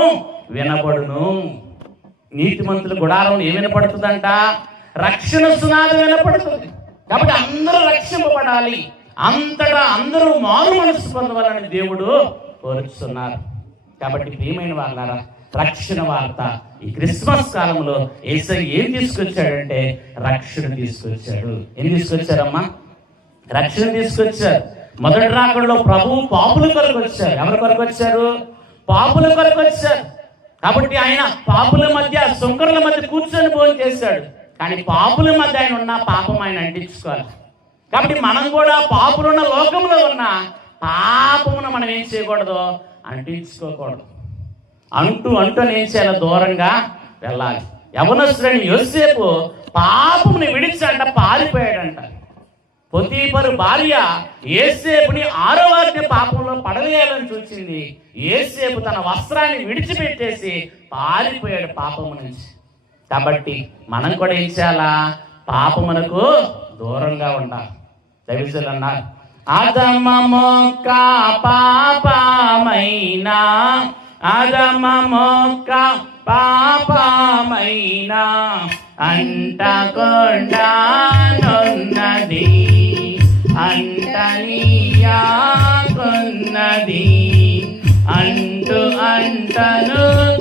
వినబడును. నీతిమంతుల గుడారంలో ఏం వినపడుతుందంట? రక్షణ సునాదం వినపడుతుంది. కాబట్టి అందరూ రక్షింపబడాలి, అంతటా అందరూ మారు మనసు పొందవాలని దేవుడు కోరుతున్నారు. కాబట్టి ప్రియమైన వాళ్ళారా, రక్షణ వార్త ఈ క్రిస్మస్ కాలంలో యేసయ్య ఏం తీసుకొచ్చాడంటే రక్షణ తీసుకొచ్చాడు. ఏం తీసుకొచ్చారమ్మా? రక్షణ తీసుకొచ్చారు. మొదటి రాకడలో ప్రభువు పాపుల కొరకు వచ్చారు. ఎవరి కొరకు వచ్చారు? పాపుల కొరకు వచ్చారు. కాబట్టి ఆయన పాపుల మధ్య, సుంకరుల మధ్య కూర్చొని భోజనం చేశాడు. కానీ పాపుల మధ్య ఆయన ఉన్న పాపం ఆయన అంటించుకోవాలి. కాబట్టి మనం కూడా పాపులున్న లోకంలో ఉన్న పాపమును మనం ఏం చేయకూడదు? అంటించుకోకూడదు. అంటూ ఏం చేయాలి? దూరంగా వెళ్ళాలి. యవనస్తుడైన యోసేపు పాపముని విడిచంట పారిపోయాడంట. పొతీఫరు భార్య యోసేపుని 6వ ఆజ్ఞ పాపంలో పడవేయాలని చూసింది. యోసేపు తన వస్త్రాన్ని విడిచిపెట్టేసి పారిపోయాడు పాపము నుంచి. కాబట్టి మనం కూడా ఏం చేయాలా? పాపమునకు దూరంగా ఉండాలి. దైవజనులు అన్నారు, అధమ మొక్క పాపమైనా, అధమ మొక్క పాపమైనా అంటకుండానున్నది, అంటనీయాకున్నది, అంటు అంటనుచున్నది.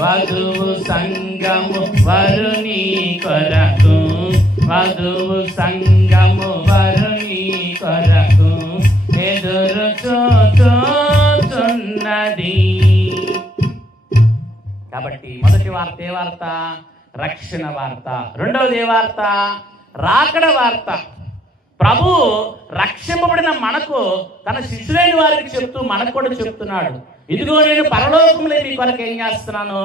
వధువు సంగము వరుని కొరకు, వధువు సంగము వరుని కొరకు ఎదురు చూచుచున్నది. కాబట్టి మొదటి వార్త ఏ వార్త? రక్షణ వార్త. రెండవది ఏ వార్త? రాకడ వార్త. ప్రభు రక్షింపబడిన మనకు తన శిష్యులైన వారికి చెప్తూ మనకు కూడా చెప్తున్నాడు, ఇదిగో నేను పరలోకంలో మీ కొరకు ఏం చేస్తున్నాను?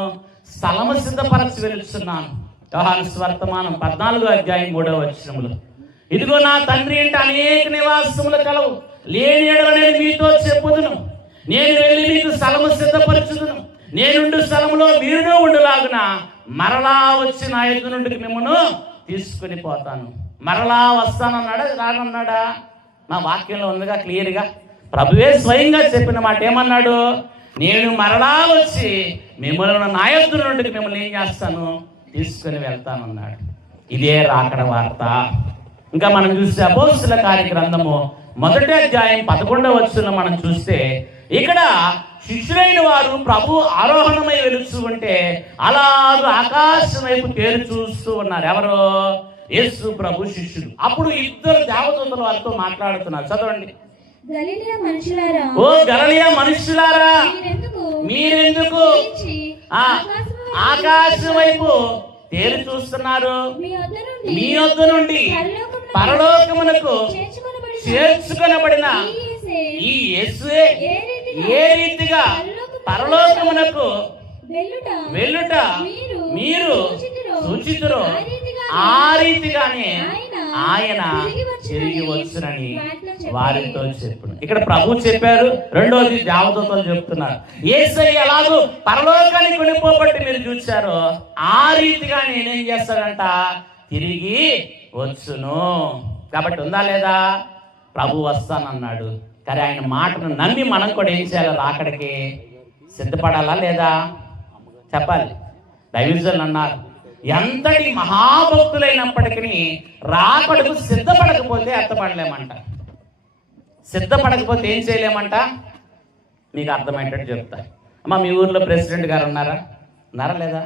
స్థలము సిద్ధపరచి వెలుస్తున్నాను. యోహాను సువార్తమానం 14:3 ఇదిగో నా తండ్రి ఇంట అనేక నివాసములు కలవు, లేని ఎడల నేను మీతో చెప్పుదును, నేను వెళ్ళి మీకు స్థలము సిద్ధపరచుదును, నేనుండు స్థలములో మీరును ఉండులాగున మరలా వచ్చి నా ఎదురు నుండి మిమ్మను తీసుకుని పోతాను. మరలా వస్తానన్నాడా రానన్నాడా? నా వాక్యంలో ఉందిగా క్లియర్గా. ప్రభువే స్వయంగా చెప్పిన మాట ఏమన్నాడు? నేను మరలా వచ్చి మిమ్మల్ని నా ఎదురు నుండి మిమ్మల్ని ఏం చేస్తాను? తీసుకుని వెళ్తానన్నాడు. ఇదే రాకడ వార్త. ఇంకా మనం చూస్తే అపోస్తలుల కార్యగ్రంథము 1వ అధ్యాయం 11వ మనం చూస్తే, ఇక్కడ శిష్యులైన వారు ప్రభు ఆరోహణమై వెలుస్తూ ఉంటే అలాగూ ఆకాశం వైపు తేరు చూస్తూ ఉన్నారు. ఎవరు? యేసు ప్రభు శిష్యులు. అప్పుడు ఇద్దరు దేవదూతలు వారితో మాట్లాడుతున్నారు. చదవండి. ఓ గలిలయ మనుషులారా, మీరెందుకు ఆకాశం వైపు తేరు చూస్తున్నారు? మీ వద్ద నుండి పరలోకమునకు చేర్చుకొనబడిన ఈ యేసువే ఏ రీతిగా పరలోకమునకు వెళ్ళుట మీరు సూచితురో ఆ రీతిగానే ఆయన తిరిగి వచ్చునని వారితో చెప్పును. ఇక్కడ ప్రభు చెప్పారు, రెండోది దేవదూతలు చెప్తున్నారు. యేసయ్య ఎలాగో పరలోకానికి కొనిపోబట్టి మీరు చూశారో ఆ రీతిగా నేనేం చేస్తాడంట? తిరిగి వచ్చును. కాబట్టి ఉందా లేదా? ప్రభు వస్తానన్నాడు. కానీ ఆయన మాటను నమ్మి మనం కూడా ఏం చేయాలి? రాకడికి సిద్ధపడాలా లేదా? చెప్పాలి. దైవజనులు అన్నారు, ఎంతటి మహాభక్తులైనప్పటికీ రాకడకు సిద్ధపడకపోతే అర్థపడలేమంట. సిద్ధపడకపోతే ఏం చేయలేమంట? మీకు అర్థమయ్యేటట్టు చెప్తా. అమ్మ, మీ ఊర్లో ప్రెసిడెంట్ గారు ఉన్నారా? ఉన్నారా లేదా?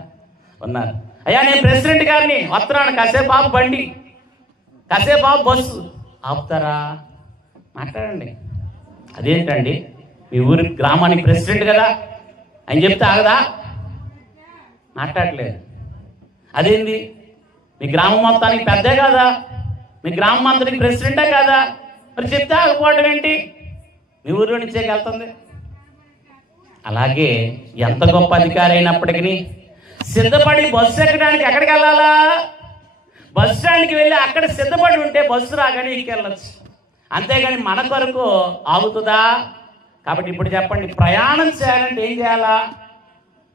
ఉన్నారు. అయ్యా, నేను ప్రెసిడెంట్ గారిని వస్తున్నాను, కాసేపు ఆపు బండి, కాసేపు ఆపు బస్సు. ఆపుతారా? మాట్లాడండి. అదేంటండి, మీ ఊరి గ్రామానికి ప్రెసిడెంట్ కదా అని చెప్తే ఆగదా? మాట్లాడలేదు. అదేంది, మీ గ్రామం మొత్తానికి పెద్దే కదా, మీ గ్రామం అంతటికి ప్రెసిడెంటే కదా, మరి చెప్తే ఆగిపోవడం ఏంటి? మీ ఊరిలో నుంచే వెళ్తుంది. అలాగే ఎంత గొప్ప అధికారి అయినప్పటికీ సిద్ధపడి బస్సు ఎక్కడానికి ఎక్కడికి వెళ్ళాలా? బస్ స్టాండ్కి వెళ్ళి అక్కడ సిద్ధపడి ఉంటే బస్సు రాగానే వెళ్ళొచ్చు. అంతేగాని మన కొరకు ఆగుతుందా? కాబట్టి ఇప్పుడు చెప్పండి, ప్రయాణం చేయాలంటే ఏం చేయాలా?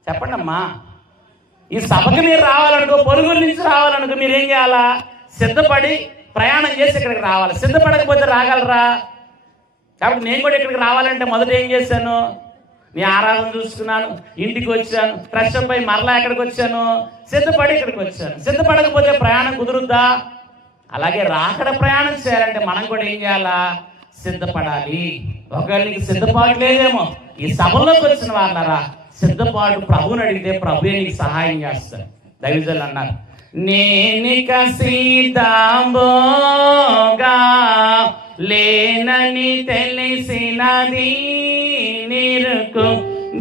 చెప్పండి అమ్మా. ఈ సభకి మీరు రావాలనుకో, పొరుగుల నుంచి రావాలనుకో, మీరు ఏం చేయాలా? సిద్ధపడి ప్రయాణం చేసి ఇక్కడికి రావాలి. సిద్ధపడకపోతే రాగలరా? కాబట్టి నేను కూడా ఇక్కడికి రావాలంటే మొదట ఏం చేశాను? నీ ఆరాధన చూసుకున్నాను, ఇంటికి వచ్చాను, ఫ్రెష్ అప్ అయి మరలా ఎక్కడికి వచ్చాను? సిద్ధపడి ఇక్కడికి వచ్చాను. సిద్ధపడకపోతే ప్రయాణం కుదురుద్దా? అలాగే రాకడ ప్రయాణం చేయాలంటే మనం కూడా ఏం చేయాలా? సిద్ధపడాలి. ఒకవేళ నీకు సిద్ధపాటు లేదేమో, ఈ సభలోకి వచ్చిన వాళ్ళరా సిద్ధపాటు ప్రభువుని అడిగితే ప్రభువే నీకు సహాయం చేస్తారు. దైవజనులు అన్నారు, నేనిక సీతాంబోగా లేనని తెలిసినది నిరుకు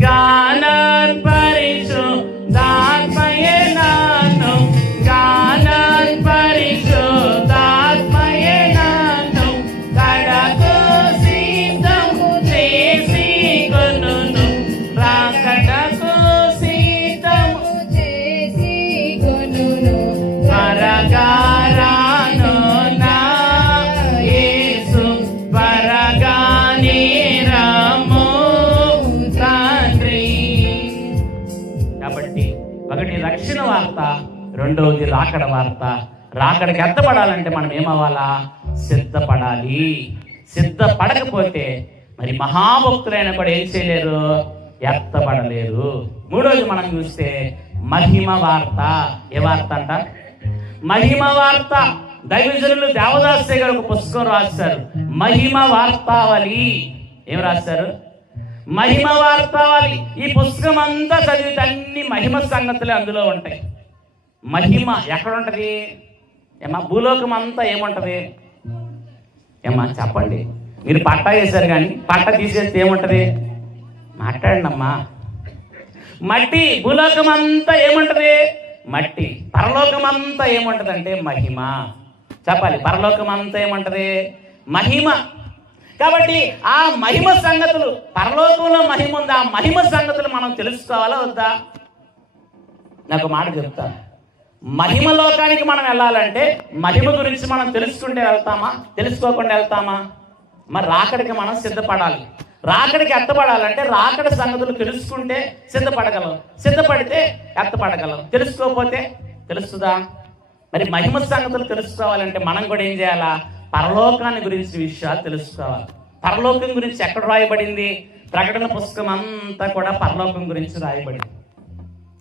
గానన్ పరిశుద్ధాత్మయే నన్ను, గానన్ పరిశుద్ధాత్మయే నన్ను కడకు సిద్ధము చేసి కొనును, రాకడకు సిద్ధము చేసి కొనును, త్వరగా రాను నా యేసు, త్వరగా నీ రమ్ము తండ్రి. రెండవది రాకడ వార్త. రాకడికి ఎత్తపడాలంటే మనం ఏమవ్వాలా? సిద్ధపడాలి. సిద్ధపడకపోతే మరి మహాభక్తులైన కూడా ఏం చేయలేరు? ఎత్తపడలేరు. మూడోది మనం చూస్తే మహిమ వార్త. ఏ వార్త అంట? మహిమ వార్త. దైవజనులు దేవదాసే గారు ఒక పుస్తకం రాశారు, మహిమ వార్తావళి. ఏం రాశారు? మహిమ వార్తావళి. ఈ పుస్తకం అంతా చదివితే అన్ని మహిమ సంగతులే అందులో ఉంటాయి. మహిమ ఎక్కడ ఉంటుంది? ఏమా భూలోకం అంతా ఏముంటది? ఏమా చెప్పండి. మీరు పట్టా వేశారు కానీ పట్ట తీసేస్తే ఏముంటది? మాట్లాడండి అమ్మా. మట్టి. భూలోకం అంతా ఏముంటది? మట్టి. పరలోకం అంతా ఏముంటది అంటే మహిమ. చెప్పాలి. పరలోకం అంతా ఏముంటది? మహిమ. కాబట్టి ఆ మహిమ సంగతులు, పరలోకంలో మహిమ ఉంది, ఆ మహిమ సంగతులు మనం తెలుసుకోవాలా వద్దా? నాకు మాట చెప్తాను. మహిమ లోకానికి మనం వెళ్ళాలంటే మహిమ గురించి మనం తెలుసుకుంటే వెళ్తామా? తెలుసుకోకుండా వెళ్తామా? మరి రాకడికి మనం సిద్ధపడాలి. రాకడికి ఎత్తపడాలంటే రాకడ సంగతులు తెలుసుకుంటే సిద్ధపడగలం, సిద్ధపడితే ఎత్తపడగలం. తెలుసుకోకపోతే తెలుస్తుందా? మరి మహిమ సంగతులు తెలుసుకోవాలంటే మనం కూడా ఏం చేయాలా? పరలోకాన్ని గురించి విషయాలు తెలుసుకోవాలి. పరలోకం గురించి ఎక్కడ రాయబడింది? ప్రకటన పుస్తకం అంతా కూడా పరలోకం గురించి రాయబడింది.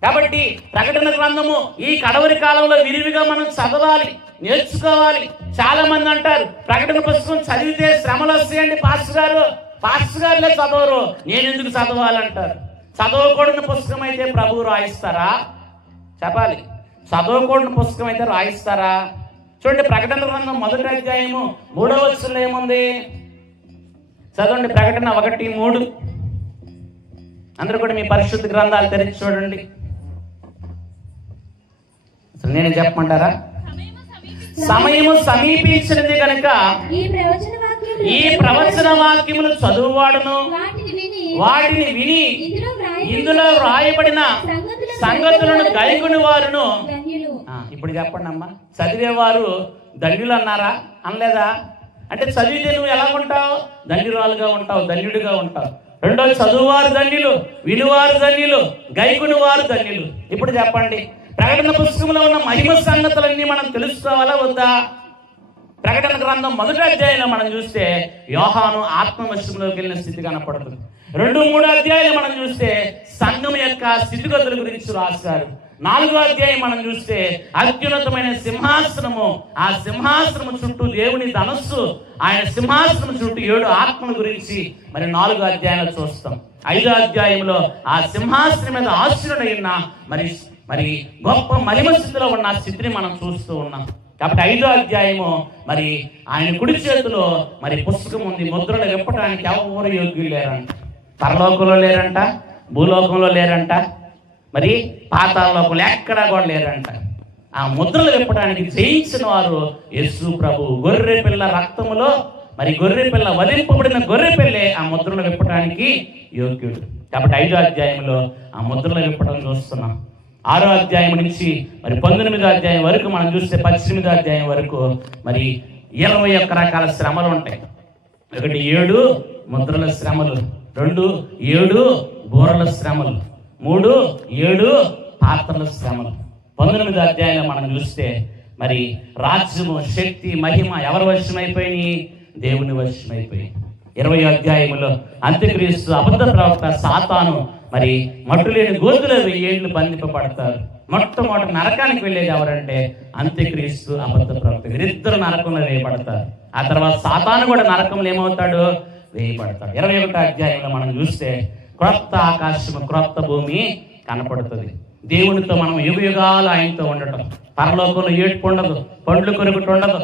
కాబట్టి ప్రకటన గ్రంథము ఈ కడవరి కాలంలో విరివిగా మనం చదవాలి, నేర్చుకోవాలి. చాలా మంది అంటారు ప్రకటన పుస్తకం చదివితే శ్రమలు వస్తాయండి పాస్టర్ గారులే చదవరు, నేను ఎందుకు చదవాలంటారు. చదవకూడని పుస్తకం అయితే ప్రభువు రాయిస్తారా? చెప్పాలి. చదవకూడని పుస్తకం అయితే రాయిస్తారా? చూడండి, ప్రకటన గ్రంథం 1వ అధ్యాయము 3వ వచనంలో ఏముంది? చదవండి. ప్రకటన 1:3. అందరూ కూడా మీ పరిశుద్ధ గ్రంథాలు తెరిచి చూడండి. అసలు నేను చెప్పమంటారా? సమయము సమీపించినది కనుక ఈ ప్రవచన వాక్యములు చదువువాడును వాటిని విని ఇందులో వ్రాయబడిన సంగతులను గైకొని వారును. ఇప్పుడు చెప్పండి అమ్మా, చదివేవారు ధన్యులు అన్నారా? అనలేదా? అంటే చదివితే నువ్వు ఎలా ఉంటావు? ధన్యురాలుగా ఉంటావు, ధన్యుడిగా ఉంటావు. రెండోది చదువువారు ధన్యులు, వినువారు ధన్యులు, గైకుని వారు ధన్యులు. ఇప్పుడు చెప్పండి, ప్రకటన పుస్తకంలో ఉన్న మహిమ సంగతులన్నీ మనం తెలుసుకోవాలా వద్దా? ప్రకటన గ్రంథం 1వ అధ్యాయంలో మనం చూస్తే యోహాను ఆత్మవశంలోకి వెళ్ళిన స్థితి కనపడుతుంది. 2, 3 అధ్యాయాలు మనం చూస్తే సంఘం యొక్క స్థితిగతుల గురించి రాశారు. 4వ అధ్యాయం మనం చూస్తే అత్యున్నతమైన సింహాసనము, ఆ సింహాసనము చుట్టూ దేవుని ధనస్సు, ఆయన సింహాసనం చుట్టూ 7 ఆత్మల గురించి మరి 4వ అధ్యాయంలో చూస్తాం. 5వ అధ్యాయంలో ఆ సింహాసనం మీద ఆశీనుడైన మరి గొప్ప మహిమ స్థితిలో ఉన్న స్థితిని మనం చూస్తూ ఉన్నాం. కాబట్టి 5వ అధ్యాయము మరి ఆయన కుడి చేతిలో మరి పుస్తకం ఉంది. ముద్రలు విప్పడానికి ఎవరు యోగ్యులు లేరంట. పరలోకంలో లేరంట, భూలోకంలో లేరంట, మరి పాతాళలోకంలో ఎక్కడా కూడా లేరంట. ఆ ముద్రలు విప్పడానికి జయించిన వారు యేసు ప్రభు. గొర్రె పిల్ల రక్తములో మరి గొర్రె పిల్ల వధింపబడిన గొర్రె పిల్లే ఆ ముద్రలు విప్పడానికి యోగ్యుడు. కాబట్టి 5వ అధ్యాయంలో ఆ ముద్రలు విప్పడం చూస్తున్నాం. 6వ అధ్యాయం నుంచి మరి 19వ అధ్యాయం వరకు మనం చూస్తే 18వ అధ్యాయం వరకు మరి 21 రకాల శ్రమలు ఉంటాయి. 1 7 ముద్రల శ్రమలు, 2 7 బూరల శ్రమలు, 3 7 పాత్రల శ్రమలు. 19వ అధ్యాయంలో మనం చూస్తే మరి రాజ్యము, శక్తి, మహిమ ఎవరి వశమైపోయినాయి? దేవుని వశమైపోయి. 20వ అధ్యాయంలో అంత్యక్రీస్తు అబద్ధ ప్రవక్త సాతాను మరి మట్టులేని గోతులో 1000 ఏళ్ళు బంధింపబడతారు. మొట్టమొదటి నరకానికి వెళ్ళేది ఎవరంటే అంత్యక్రీస్తు, అబద్ధ ప్రవక్త. వీరిద్దరు నరకంలో వేయబడతారు. ఆ తర్వాత సాతాను కూడా నరకంలో ఏమవుతాడు? వేయబడతాడు. 21వ అధ్యాయంలో మనం చూస్తే క్రొత్త ఆకాశము, క్రొత్త భూమి కనపడుతుంది. దేవునితో మనం యుగయుగాలు ఆయనతో ఉండటం. పరలోకంలో ఏడుపు ఉండదు, పండ్లు కొరుకుట ఉండదు.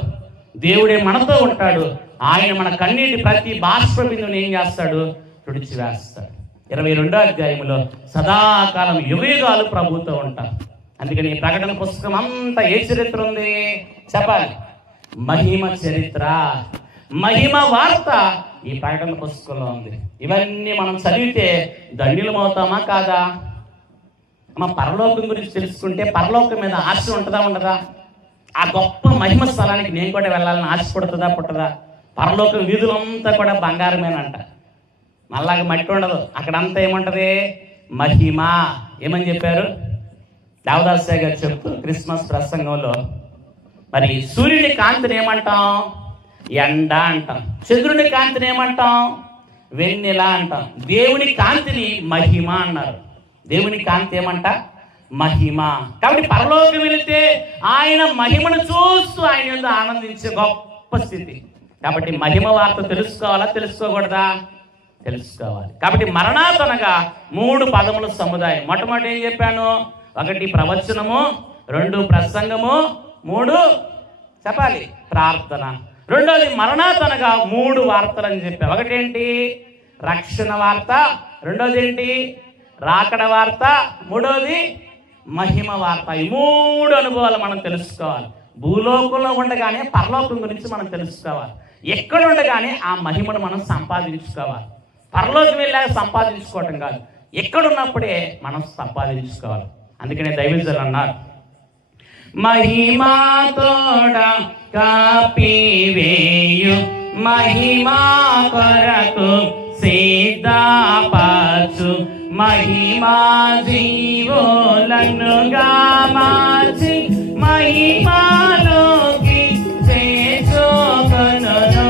దేవుడే మనతో ఉంటాడు. ఆయన మన కన్నీటి ప్రతి బాష్ప బిందువుని ఏం చేస్తాడు? తుడిచి వేస్తాడు. 22వ అధ్యాయంలో సదాకాలం యుగయుగాలు ప్రభుతో ఉంటారు. అందుకని ఈ ప్రకటన పుస్తకం అంతా ఏ చరిత్ర ఉంది? చెప్పాలి. మహిమ చరిత్ర, మహిమ వార్త ఈ ప్రకటన పుస్తకంలో ఉంది. ఇవన్నీ మనం చదివితే ధన్యులమవుతామా కాదా? మన పరలోకం గురించి తెలుసుకుంటే పరలోకం మీద ఆశ ఉంటుందా ఉండదా? ఆ గొప్ప మహిమ స్థలానికి నేను కూడా వెళ్ళాలని ఆశపడుతుందా పుట్టదా? పరలోకం వీధులంతా కూడా బంగారమేనంట, మళ్ళాగా మట్టి ఉండదు. అక్కడంతా ఏముంటది? మహిమ. ఏమని చెప్పారు? దేవదాసయ్య గారు చెప్తూ క్రిస్మస్ ప్రసంగంలో, మరి సూర్యుని కాంతిని ఏమంటాం? ఎండ అంటాం. చంద్రుని కాంతిని ఏమంటాం? వెన్నెల అంటాం. దేవుని కాంతిని మహిమ అన్నారు. దేవుని కాంతి ఏమంట? మహిమ. కాబట్టి పరలోకం వెళితే ఆయన మహిమను చూస్తూ ఆయన యందు ఆనందించే గొప్ప స్థితి. కాబట్టి మహిమ వార్త తెలుసుకోవాలా, తెలుసుకోకూడదా? తెలుసుకోవాలి. కాబట్టి మరణాత్ అనగా 3 పదముల సముదాయం. మొట్టమొదటి ఏం చెప్పాను? 1 ప్రవచనము, 2 ప్రసంగము, 3 చెప్పాలి ప్రార్థన. రెండోది మరణాత్ అనగా 3 వార్తలు అని చెప్పా. ఒకటేంటి? రక్షణ వార్త. రెండోది ఏంటి? రాకడ వార్త. మూడోది మహిమ వార్త. ఈ 3 అనుభవాలు మనం తెలుసుకోవాలి. భూలోకంలో ఉండగానే పరలోకం గురించి మనం తెలుసుకోవాలి. ఎక్కడ ఉండగానే ఆ మహిమను మనం సంపాదించుకోవాలి. పరలోకం వెళ్ళాక సంపాదించుకోవటం కాదు, ఎక్కడున్నప్పుడే మనం సంపాదించుకోవాలి. అందుకనే దైవజనులు అన్నారు, మహిమా తోడ కాపివేయు మహిమా కొరకు సిద్ధపరచు మహిమా జీవులను గామాచి మహిమాలోకి చేర్చుకొనును.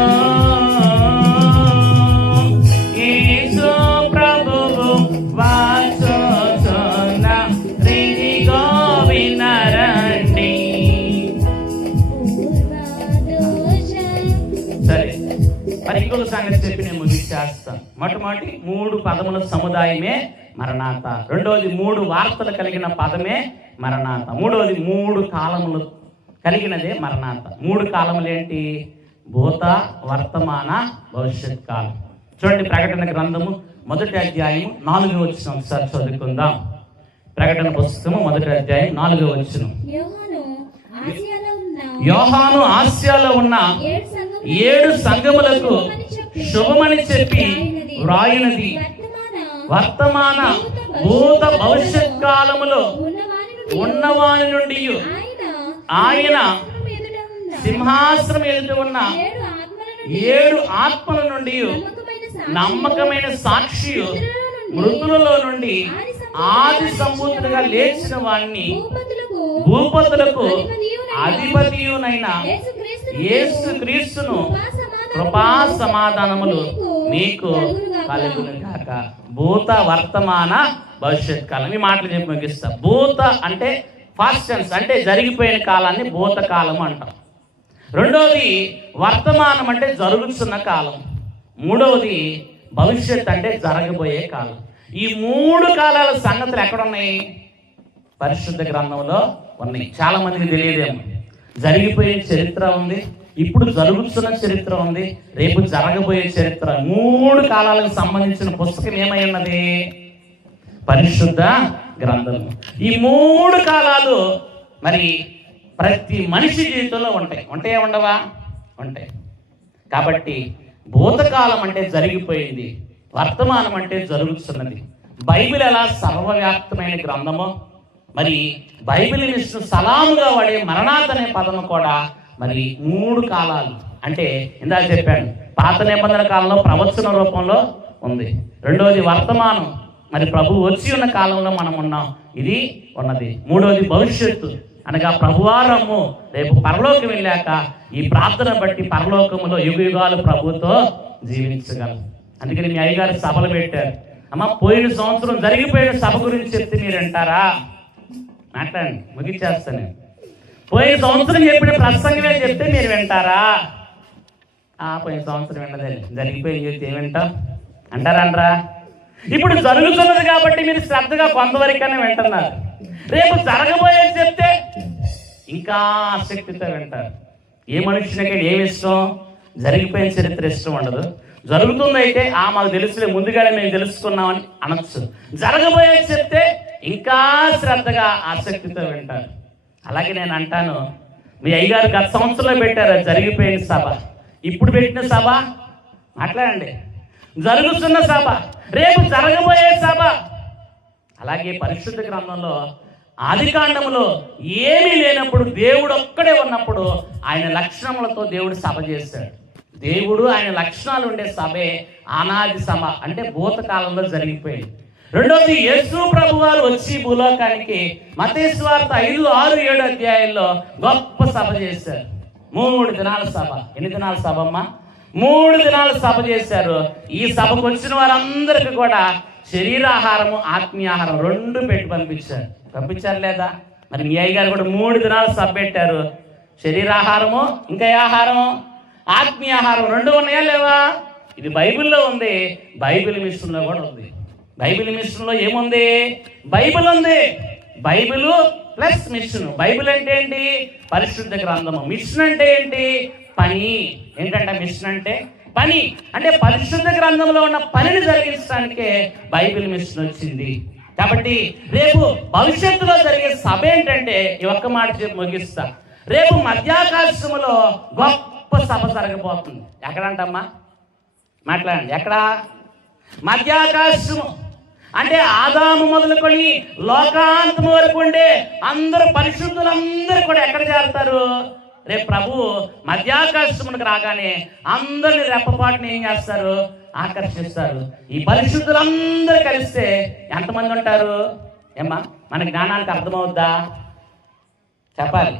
యేసు ప్రభువు వాచుచున్న దిదిగో వినరండి. సరే, మరి ఇంకొక సంగతి చెప్పి నేను ముగిస్తాను. మొట్టమొదటి 3 పదముల సముదాయమే మరణాత. రెండవది 3 వార్తలు కలిగిన పదమే మరణాత. మూడవది 3 కాలములు కలిగినదే మరణాత. 3 కాలములు ఏంటి? భూత, వర్తమాన, భవిష్యత్ కాలం. చూడండి, ప్రకటన గ్రంథము 1వ అధ్యాయం 4వ వచనం ఒకసారి చదువుకుందాం. ప్రకటన పుస్తకము 1వ అధ్యాయం 4వ వచనం. యోహాను ఆసియాలో ఉన్న 7 సంఘములకు శుభమని చెప్పి వ్రాయినది వర్తమాన, భూత, భవిష్యత్ కాలములో ఉన్నవాని నుండి ఆయన సింహాసనం ఎదుట ఉన్న 7 ఆత్మల నుండి నమ్మకమైన సాక్షి, మృతులలో నుండి ఆది సంబూతులుగా లేచిన వాణ్ణి, భూపతులకు అధిపతియునైన యేసు క్రీస్తును కృపా సమాధానములు మీకు కలుగును గాక. భూత, వర్తమాన, భవిష్యత్ కాలం. ఈ మాటలు చెప్పి ముగిస్తా. భూత అంటే ఫాస్ట్ టెన్స్, అంటే జరిగిపోయిన కాలాన్ని భూతకాలం అంటాం. రెండవది వర్తమానం అంటే జరుగుతున్న కాలం. మూడవది భవిష్యత్ అంటే జరగబోయే కాలం. ఈ 3 కాలాల సంగతులు ఎక్కడున్నాయి? పరిశుద్ధ గ్రంథంలో ఉన్నాయి. చాలా మందికి తెలియదేమో. జరిగిపోయే చరిత్ర ఉంది, ఇప్పుడు జరుగుతున్న చరిత్ర ఉంది, రేపు జరగబోయే చరిత్ర. 3 కాలాలకు సంబంధించిన పుస్తకం ఏమై ఉన్నది? పరిశుద్ధ గ్రంథం. ఈ 3 కాలాలు మరి ప్రతి మనిషి జీవితంలో ఉంటాయి. ఉండవా? ఉంటాయి. కాబట్టి భూతకాలం అంటే జరిగిపోయింది, వర్తమానం అంటే జరుగుతున్నది. బైబిల్ ఎలా సర్వవ్యాప్తమైన గ్రంథమో, మరి బైబిల్ మిషన్ సలాముగా వాడే మరణాత్ అనే పదము కూడా మరి 3 కాలాలు. అంటే ఇందాక చెప్పాను, పాత నిబంధన కాలంలో ప్రవచన రూపంలో ఉంది. రెండవది వర్తమానం, మరి ప్రభు వచ్చి ఉన్న కాలంలో మనం ఉన్నాం, ఇది ఉన్నది. మూడవది భవిష్యత్తు అనగా ప్రభువారము, రేపు పరలోకం వెళ్ళాక ఈ ప్రార్థన బట్టి పరలోకములో యుగాలు ప్రభుతో జీవించగలం. అందుకని మీ అయ్యగారు సభలు పెట్టారు. అమ్మ, పోయిన సంవత్సరం జరిగిపోయిన సభ గురించి చెప్తే మీరు వింటారా? మాట్లాడండి, ముగించేస్తాను. పోయిన సంవత్సరం చెప్పిన ప్రసంగమే చెప్తే మీరు వింటారా? పోయిన సంవత్సరం విన్నదే, జరిగిపోయి చెప్తే ఏం వింటాం అంటారా? ఇప్పుడు జరుగుతున్నది కాబట్టి మీరు శ్రద్ధగా కొంతవరకైనా వింటున్నారు. రేపు జరగబోయేది చెప్తే ఇంకా ఆసక్తితో వింటారు. ఏ మనుషులకి ఏమి ఇష్టం? జరిగిపోయిన చరిత్ర ఇష్టం ఉండదు. జరుగుతుందైతే మాకు తెలుసులే, ముందుగానే మేము తెలుసుకున్నామని అనొచ్చు. జరగబోయేది చెప్తే ఇంకా శ్రద్ధగా ఆసక్తితో వింటారు. అలాగే నేను అంటాను, మీ అయ్యగారు గత సంవత్సరంలో పెట్టారు జరిగిపోయిన సభ, ఇప్పుడు పెట్టిన సభ మాట్లాడండి, జరుగుతున్న సభ, రేపు జరగబోయే సభ. అలాగే పరిశుద్ధ గ్రంథంలో ఆదికాండములో ఏమీ లేనప్పుడు, దేవుడు ఒక్కడే ఉన్నప్పుడు ఆయన లక్షణములతో దేవుడు సభ చేశాడు. దేవుడు ఆయన లక్షణాలు ఉండే సభే అనాది సభ, అంటే భూతకాలంలో జరిగిపోయింది. రెండోది, యేసు ప్రభు వారు వచ్చి భూలోకానికి మత్తయి సువార్త 5, 6, 7 అధ్యాయాల్లో గొప్ప సభ చేశారు. 3 దినాల సభ. ఎన్ని దినాల సభ అమ్మా? 3 దినాల సభ చేశారు. ఈ సభకు వచ్చిన వారందరికీ కూడా శరీరాహారము, ఆత్మీయాహారం 2 పెట్టి పంపించారు లేదా? మరి మీ అయ్య గారు కూడా 3 దినాల సభ పెట్టారు. శరీరాహారము, ఇంకా ఏ ఆహారం? ఆత్మీయాహారం 2 ఉన్నాయా లేవా? ఇది బైబిల్లో ఉంది, బైబిల్ మిషన్లో కూడా ఉంది. బైబిల్ మిషన్లో ఏముంది? బైబిల్ ఉంది. Bible plus machine. బైబిల్ అంటే ఏంటి? పరిశుద్ధ గ్రంథము. మిషన్ అంటే ఏంటి? పని. ఏంటంటే మిషన్ అంటే పని. అంటే పరిశుద్ధ గ్రంథంలో ఉన్న పనిని జరిగించడానికే బైబిల్ మిషన్ వచ్చింది. కాబట్టి రేపు భవిష్యత్తులో జరిగే సభ ఏంటంటే, ఈ ఒక్క మాట చెప్పి ముగిస్తా. రేపు మధ్యాకాశములో గొప్ప సభ జరగబోతుంది. ఎక్కడంటమ్మా? మాట్లాడండి. ఎక్కడ? మధ్యాకాశము అంటే ఆదాము మొదలుకొని లోకాంతము వరకు ఉండే అందరూ పరిశుద్ధులందరూ కూడా ఎక్కడ చేరతారు? రేపు ప్రభు మధ్యాకాశమునికి రాగానే అందరిని రెప్పపాటుని ఏం చేస్తారు? ఆకర్షిస్తారు. ఈ పరిశుద్ధులందరూ కలిస్తే ఎంతమంది ఉంటారు? ఏమ్మా, మన జ్ఞానానికి అర్థమవుద్దా? చెప్పాలి.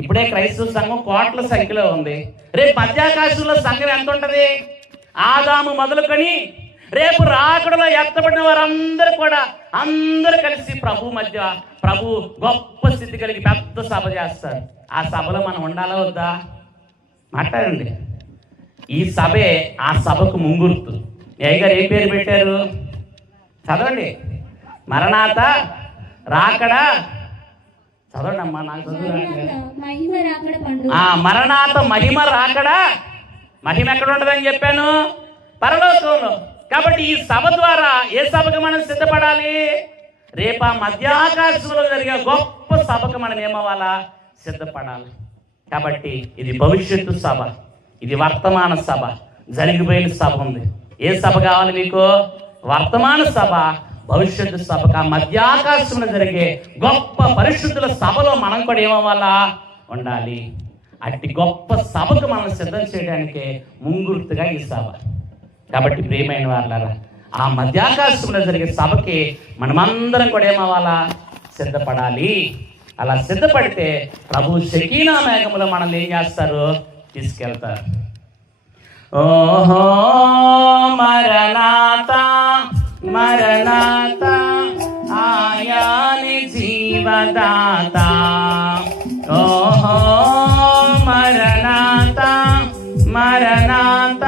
ఇప్పుడే క్రైస్తవ సంఘం కోట్ల సంఖ్యలో ఉంది. రేపు మధ్యాకాశంలో సంఘం ఎంత ఉంటుంది? ఆదాము మొదలుకొని రేపు రాకడలో ఎత్తబడిన వారందరూ కూడా అందరూ కలిసి ప్రభు గొప్ప స్థితి కలిగి పెద్ద సభ చేస్తారు. ఆ సభలో మనం ఉండాలా వద్దా? మాట్లాడండి. ఈ సభే ఆ సభకు ముంగుర్తు. అయ్య గారు ఏ పేరు పెట్టారు? చదవండి. మరణాత, రాకడ. చదవండి అమ్మా, నాకు మరణాత, మహిమ, రాకడ. మహిమ ఎక్కడ ఉంటుందని చెప్పాను? పరలోకంలో. కాబట్టి ఈ సభ ద్వారా ఏ సభకు మనం సిద్ధపడాలి? రేపా మధ్యాకాశంలో జరిగే గొప్ప సభకు మనం ఏమవ్వాలా? సిద్ధపడాలి. కాబట్టి ఇది భవిష్యత్తు సభ, ఇది వర్తమాన సభ, జరిగిపోయిన సభ ఉంది. ఏ సభ కావాలి మీకు? వర్తమాన సభ, భవిష్యత్తు సభకు ఆ మధ్యాకాశంలో జరిగే గొప్ప పరిశుద్ధుల సభలో మనం కూడా ఏమవ్వాలా? ఉండాలి. అట్టి గొప్ప సభకు మనం సిద్ధం చేయడానికే ముంగుర్తుగా ఈ సభ. కాబట్టి ప్రియమైన వాళ్ళారా, ఆ మధ్యాకాశంలో జరిగే సభకి మనమందరం కూడా ఏమవ్వాలా? సిద్ధపడాలి. అలా సిద్ధపడితే ప్రభు షకీనా మేఘములో మనల్ని ఏం చేస్తారు? తీసుకెళ్తారు. ఓహో మరణాత, మరణాత, ఆయాని జీవదాత. ఓహో మరణాత, మరణాత,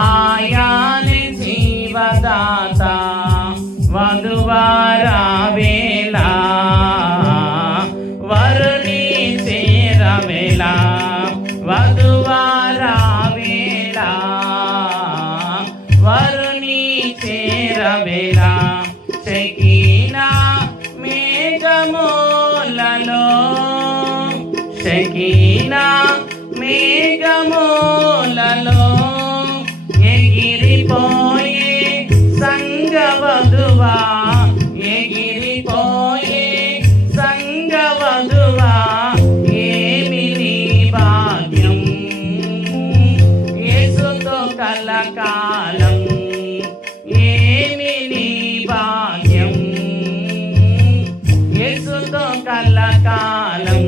ఆయాని జీవదాత. వధువారా వేళ, వరుణి చేరవేళ. వధువారా వేళ, వరుణి చేరవేళ. షకీనా మేఘములలో, షకీనా మేఘములలో ఎగిరిపోయే సంగవధువా, ఎగిరిపోయే సంగవధువా. ఏమి నీ భాగ్యం, యేసుతో కలకాలం. ఏమి నీ భాగ్యం, యేసుతో కలకాలం.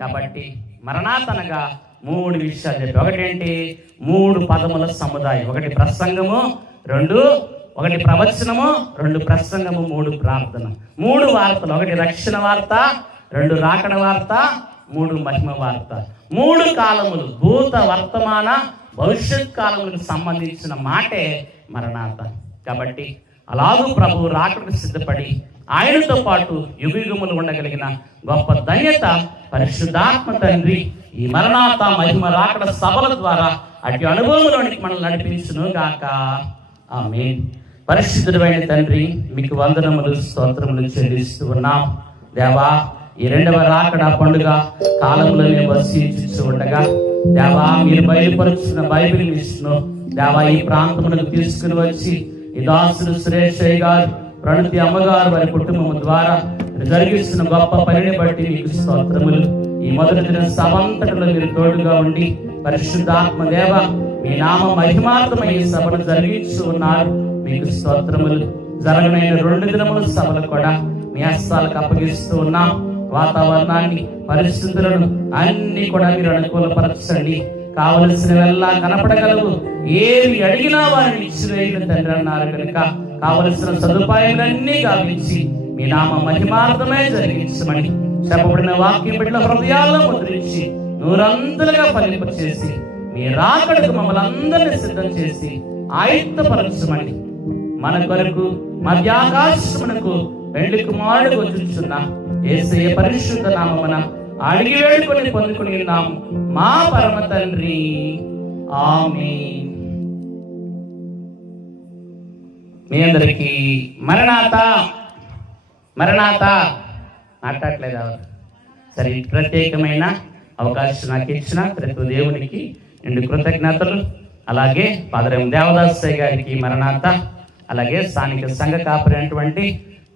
కాబట్టి మరణాతనగా 3 విషయాలు చెప్పి. ఒకటేంటి? 3 పదముల సముదాయం. 1 ప్రసంగము, 2 ప్రవచనము, 2 ప్రసంగము, 3 ప్రార్థన. 3 వార్తలు. 1 రక్షణ వార్త, 2 రాకడ వార్త, 3 మహిమ వార్త. 3 కాలములు, భూత, వర్తమాన, భవిష్యత్ కాలములకు సంబంధించిన మాటే మరణాత. కాబట్టి అలాగూ ప్రభు రాకడకు సిద్ధపడి ఆయనతో పాటు యుగయుగములు ఉండగలిగిన గొప్ప ధన్యత పరిశుద్ధాత్మ తండ్రి ఈ మరణాత, మహిమ, రాకడ సభల ద్వారా అటు అనుభవంలోనికి మనల్ని నడిపించును గాక. ఆమేన్. పరిశుద్ధుడైన తండ్రి, మీకు వందనములు, స్తోత్రములు చెల్లిస్తూ ఉన్నాం. దేవా, ఈ 2వ రాకడ పండుగ కాలంలో మేము వసించు ఉండగా దేవా, మీరు బయలుపరుచున్న బైబిల్ మిషను దేవా ఈ ప్రాంతములకు తీసుకుని వచ్చి ఈ దాసుడు సురేషయ్య గారు, ప్రణతి అమ్మగారు, వారి కుటుంబం ద్వారా జరిగిస్తున్న గొప్ప పనిని బట్టి మీకు స్తోత్రములు. ఈ మొదటి దిన సభంతటిలో మీరు తోడుగా ఉండి పరిశుద్ధాత్మ దేవ మీ నామ మహిమార్థమై ఈ సభను జరిగిస్తూ ఉన్నారు. మీకు స్తోత్రములు. జరగనైన 2 దినముల సభలు కూడా మీ హస్తాలకు అప్పగిస్తూ ఉన్నాం. వాతావరణాన్ని, పరిస్థితులను అన్ని కూడా మీరు అనుకూలపరచండి. కావలసినవెల్లా కనపడగలవు, ఏవి అడిగినా వారిని ఇచ్చివేయని తండ్రి అన్నారు కనుక కావలసిన సదుపాయాలన్నీ గావించి మీ నామ మహిమార్థమే జరిగించమని చెప్పబడిన వాక్యం బిడ్డల హృదయాల్లో ముద్రించి 100 ఫలింపచేసి మీ రాకడకు మమ్మల్ని అందరినీ సిద్ధం చేసి ఆయుత్తపరచమని మన కొరకు మధ్యాకాశమునకు పెళ్లి కుమారుడు వచ్చుచున్న యేసయ్య పరిశుద్ధ నామమున అడిగి వేడుకొని పొందుకుని ఉన్నాము మా పరమ తండ్రి. ఆమేన్. మీ అందరికీ మరణాత మరణాత మాట్లాడలేదు ఎవరు? సరే, ప్రత్యేకమైన అవకాశం నాకు ఇచ్చిన ప్రతి దేవునికి నిండు కృతజ్ఞతలు. అలాగే ఫాదర్ ఎం దేవదాసయ్య గారికి మరణాత, అలాగే స్థానిక సంఘ కాపరైనటువంటి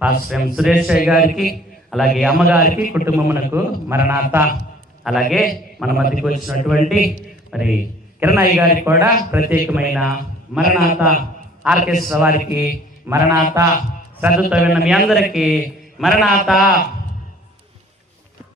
పాస్టర్ ఎం సురేష్ గారికి, అలాగే అమ్మగారికి, కుటుంబమునకు మరణాత. అలాగే మన మధ్యకు వచ్చినటువంటి మరి కిరణయ్య గారికి కూడా ప్రత్యేకమైన మరణాత. ఆర్కెస్ట్రా వారికి మరణాత. శ్రద్ధతో విన్న మీ అందరికీ మరణాత.